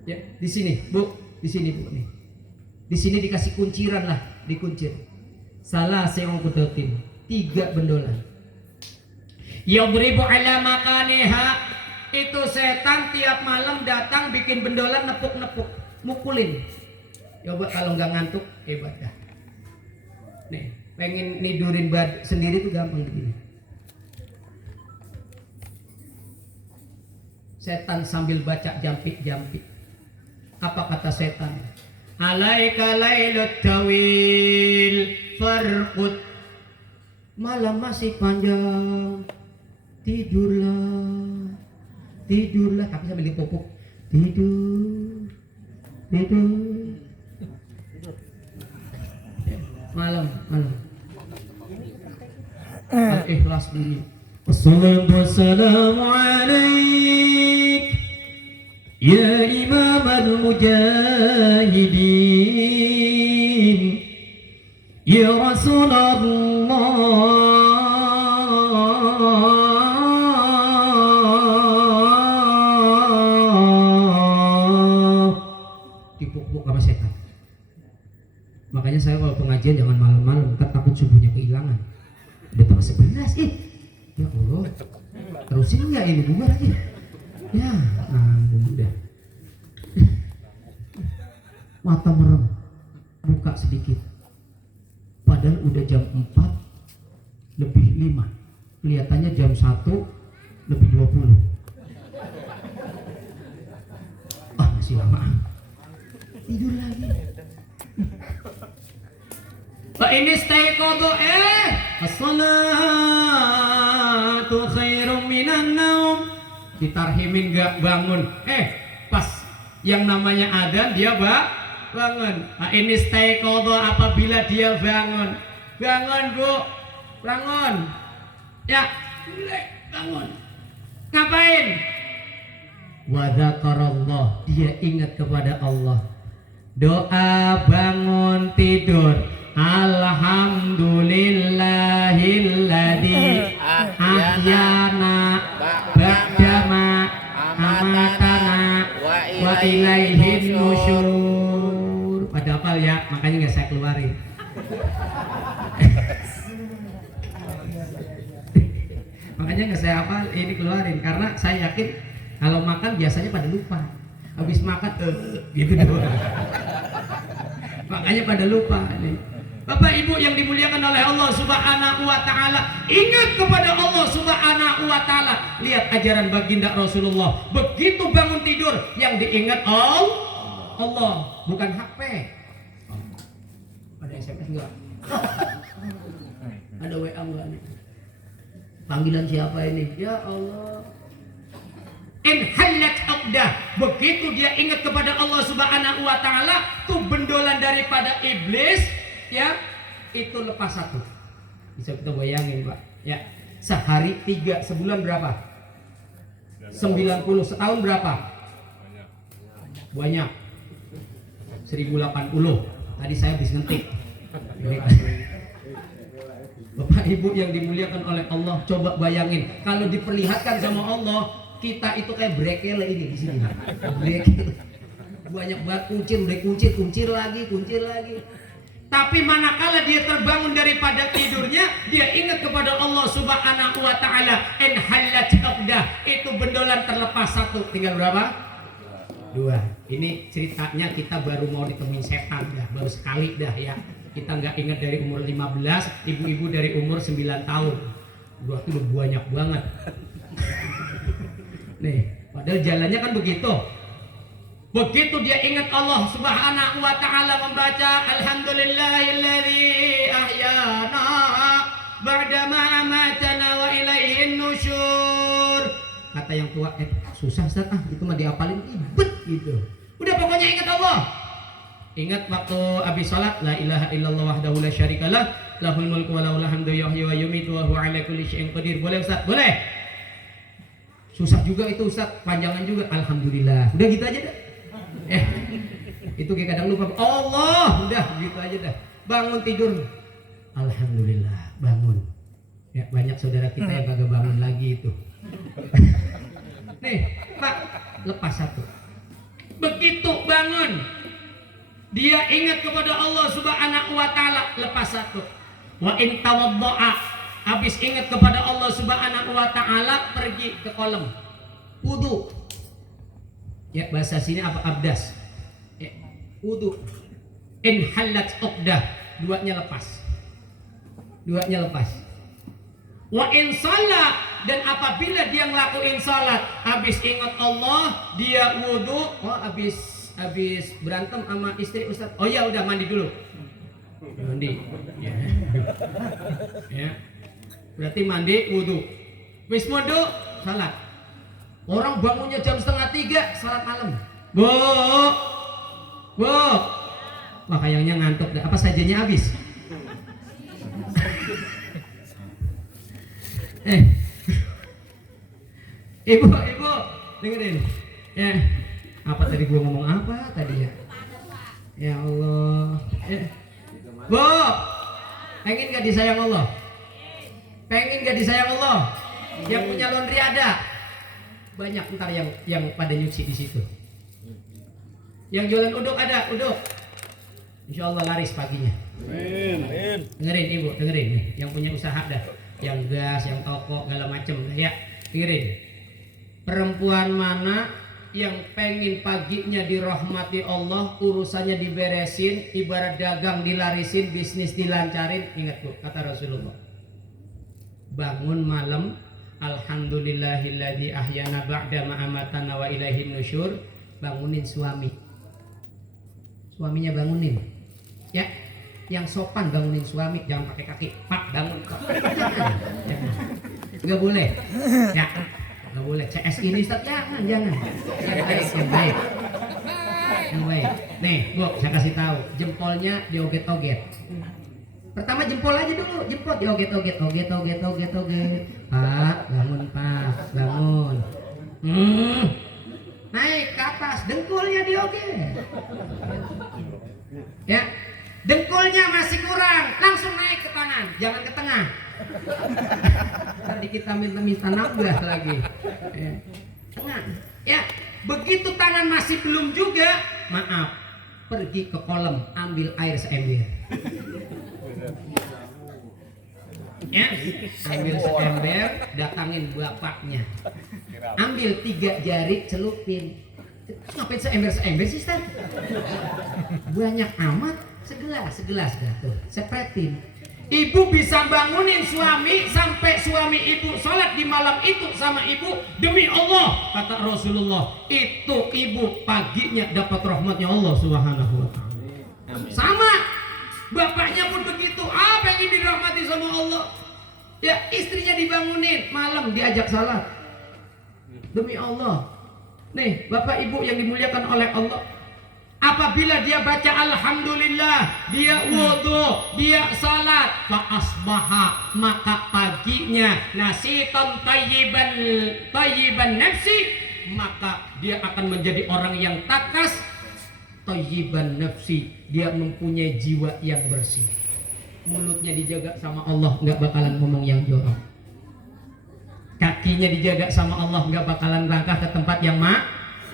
Ya, di sini, Bu. Di sini, Bu, nih. Di sini dikasih kunciran lah, dikuncir. Salah se'uqadatin. 3 bendolan. Yadribu ala makaniha. Itu setan tiap malam datang bikin bendolan, nepuk-nepuk, mukulin. Coba kalau nggak ngantuk, hebat dah. Nih, pengen nidurin sendiri tuh gampang begini. Setan sambil baca jampik-jampik. Apa kata setan? Alaika lailut tawil farqud. Malam masih panjang, tidurlah. Tidurlah, tapi sambil dipupuk. Tidur. Malam. Al-Ikhlas bunyi. Wassalatu wassalamu alaik ya imam al-mujahidin ya Rasulullah. pengajian jangan malam-malam, ntar takut subuhnya kehilangan. Udah tanggal 11 ya Allah, terusin nggak ini bubar aja ya. Udah mata merem, buka sedikit, padahal udah jam 4 lebih 5, kelihatannya jam 1 lebih 20. Masih lama, tidur lagi. Pak ini stay kodo as-salatu khairum minan naum. Ditarhimin gak bangun, pas yang namanya adzan dia bangun. Pak ini stay kodo apabila dia bangun. Bangun bu, bangun ya, bangun. Ngapain? Wa dzakarallah, dia ingat kepada Allah. Doa bangun tidur, alhamdulillahilladzi ahyana ba'dama amatana wa ilaihin nusyur. Pada hafal ya, makanya nggak saya keluarin. Makanya nggak saya hafal, ini keluarin karena saya yakin kalau makan biasanya pada lupa. Habis makan gitu doang. Makanya pada lupa nih. Bapak Ibu yang dimuliakan oleh Allah Subhanahu wa taala, ingat kepada Allah Subhanahu wa taala. Lihat ajaran baginda Rasulullah. Begitu bangun tidur yang diingat Allah, bukan HP. Ada SMS enggak? Ada WA enggak nih? Panggilan siapa ini? Ya Allah. In halat uqdah, begitu dia ingat kepada Allah Subhanahu wa taala, tuh bendolan daripada iblis ya itu lepas satu. Bisa kita bayangin Pak ya, sehari 3, sebulan berapa? 90, setahun berapa? Banyak 1080. Tadi saya habis ngetik. Bapak Ibu yang dimuliakan oleh Allah, coba bayangin kalau diperlihatkan sama Allah, kita itu kayak brekel ini di sini. Brekel. Banyak banget kuncir, udah kuncir lagi. Tapi manakala dia terbangun daripada tidurnya, dia ingat kepada Allah Subhanahu wa taala, in halat uqdah, itu bendolan terlepas satu, tinggal berapa? 2. Ini ceritanya kita baru mau ditemuin setan dah, baru sekali dah ya. Kita nggak ingat dari umur 15, ibu-ibu dari umur 9 tahun. Gua tuh udah banyak banget. Nih, padahal jalannya kan begitu. Begitu dia ingat Allah Subhanahu wa taala, membaca alhamdulillahilladzi ahyana ba'dama amatana wa ilaihin nusyur. Kata yang tua, susah Ustaz, itu mah dihafalin ribet gitu. Udah pokoknya ingat Allah. Ingat waktu habis salat, la ilaha illallah wahdahu la syarikalah, lahul mulku wa lahul hamdu yuhyi wa yumiitu wa huwa ala kulli syai'in qadir. Boleh Ustaz? Boleh. Susah juga itu Ustaz, panjangan juga. Alhamdulillah. Udah gitu aja dah. Itu kayak kadang lupa. Allah, udah gitu aja dah. Bangun tidur. Alhamdulillah, bangun. Ya, banyak saudara kita yang kagak bangun lagi itu. Nih, Pak, lepas satu. Begitu bangun, dia ingat kepada Allah Subhanahu wa taala, lepas satu. Wa in tawaddaa, habis ingat kepada Allah Subhanahu wa taala, pergi ke kolam wudu. Ya, bahasa sini apa? Abdas. Ya, wudu. In halat uqdah, duanya lepas. Wa in salat, dan apabila dia ngelakuin salat, habis ingat Allah, dia wudu. Habis berantem sama istri Ustaz. Oh ya udah mandi dulu. Mandi. Ya. Berarti mandi, wudu. Wis wudu, salat. Orang bangunnya jam 2:30, salat malam. Bu. Wah kayaknya ngantuk dah. Apa sajanya habis? Ibu, dengerin. Ya. Apa tadi gua ngomong apa tadi ya? Ya Allah. Bu, pengen gak disayang Allah? Pengen gak disayang Allah? Yang punya laundry ada? Banyak ntar yang pada nyuci di situ. Yang jualan uduk ada, uduk. Insya Allah laris paginya. Dengerin ibu, dengerin nih, yang punya usaha dah, yang gas, yang toko, segala macem, ya dengerin. Perempuan mana yang pengen paginya dirahmati Allah, urusannya diberesin, ibarat dagang dilarisin, bisnis dilancarin, ingat bu, kata Rasulullah, bangun malam, alhamdulillahilladzi ahyana ba'da ma amatana wa ilaihin nusyur, bangunin suaminya bangunin, ya, yang sopan bangunin suami, jangan pakai kaki, pak bangun, jangan, nggak boleh, ya. Nggak boleh CS ini Ustaz, jangan yang baik. Nih bu, saya kasih tahu, jempolnya dioget-oget. Pertama jempol aja dulu, jempol dioget-oget, oget. Pak bangun, pak bangun. Naik ke atas, dengkulnya dioget. Ya, dengkulnya masih kurang, langsung naik ke kanan, jangan ke tengah. Nanti kita minta nambah lagi. Tengah. Ya, begitu tangan masih belum juga, maaf, pergi ke kolam, ambil air seember. Ya, ambil seember, datangin bapaknya. Ambil 3 jari, celupin. Ngapain seember sih, Ustaz? Banyak amat, segelas dah tuh, sepretin. Ibu bisa bangunin suami sampai suami ibu sholat di malam itu sama ibu, demi Allah kata Rasulullah, itu ibu paginya dapat rahmatnya Allah Subhanahu wa ta'ala. Sama bapaknya pun begitu, pengen dirahmati sama Allah, ya istrinya dibangunin malam, diajak salat, demi Allah. Nih bapak ibu yang dimuliakan oleh Allah, apabila dia baca alhamdulillah, dia wudu, dia salat, fa asbaha, maka paginya nasitan tayyiban nafsi, maka dia akan menjadi orang yang takas, tayyiban nafsi, dia mempunyai jiwa yang bersih, mulutnya dijaga sama Allah, nggak bakalan ngomong yang jorok, kakinya dijaga sama Allah, nggak bakalan langkah ke tempat yang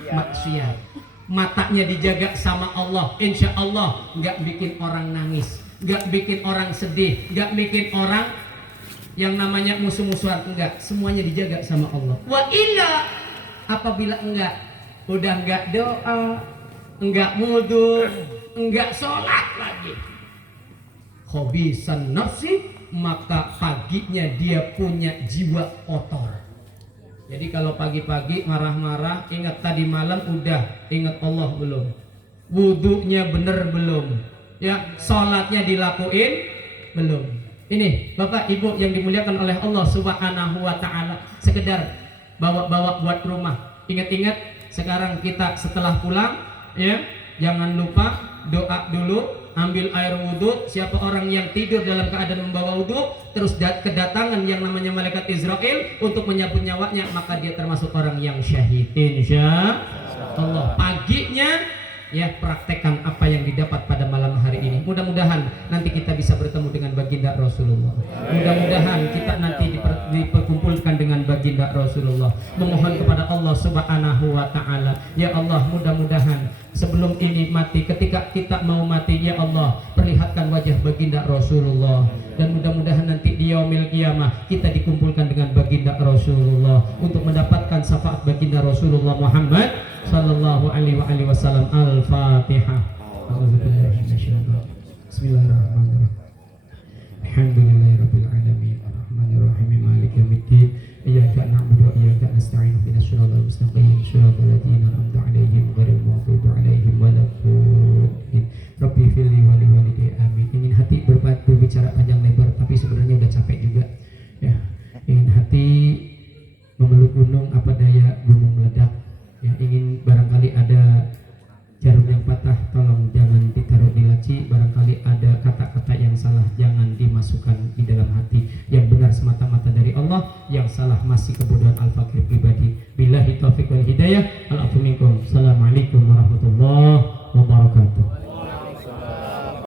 maksiat, matanya dijaga sama Allah, insya Allah nggak bikin orang nangis, nggak bikin orang sedih, nggak bikin orang yang namanya musuh-musuhan, enggak, semuanya dijaga sama Allah. Wa illa, apabila udah enggak doa, enggak wudu, enggak sholat lagi, khobisan nafsi, maka paginya dia punya jiwa kotor. Jadi kalau pagi-pagi marah-marah, ingat tadi malam udah, ingat Allah belum, wudunya bener belum, ya sholatnya dilakuin belum. Ini bapak ibu yang dimuliakan oleh Allah Subhanahu wa ta'ala, sekedar bawa-bawa buat rumah. Ingat-ingat sekarang kita setelah pulang, ya jangan lupa doa dulu, ambil air wudhu. Siapa orang yang tidur dalam keadaan membawa wudhu, terus kedatangan yang namanya malaikat Israel untuk menyambut nyawanya, maka dia termasuk orang yang syahid, insya Allah. Paginya ya praktekkan apa yang didapat pada malam hari ini. Mudah-mudahan nanti kita bisa bertemu dengan baginda Rasulullah. Mudah-mudahan kita nanti diperkumpulkan dengan baginda Rasulullah. Memohon kepada Allah Subhanahu wa ta'ala, ya Allah, mudah-mudahan sebelum ini mati, ketika kita mau mati, ya Allah, perlihatkan wajah baginda Rasulullah. Dan mudah-mudahan nanti di yaumil qiyamah kita dikumpulkan dengan baginda Rasulullah untuk mendapatkan syafaat baginda Rasulullah Muhammad sallallahu alaihi wasallam. Al-Fatihah. Bismillahirrahmanirrahim. Alhamdulillahirabbil alamin, arrahmanirrahim, maliki yaumiddin. Iyyaka na'budu wa iyyaka nasta'in, ihdinas siratal mustaqim, siratal ladzina an'amta 'alaihim ghairil maghdubi 'alaihim waladdallin. Rabbi firli wa li walidayya, amin. Ingin hati berbicara panjang lebar, tapi sebenarnya udah capek juga. Ya, ingin hati memeluk gunung, apa daya gunung meledak. Ya, ingin barangkali ada jarum yang patah, tolong jangan ditaruh di laci. Barangkali ada kata-kata yang salah, jangan dimasukkan di dalam hati. Yang benar semata-mata dari Allah, yang salah masih kebodohan al-fakir pribadi. Billahi taufiq wal hidayah.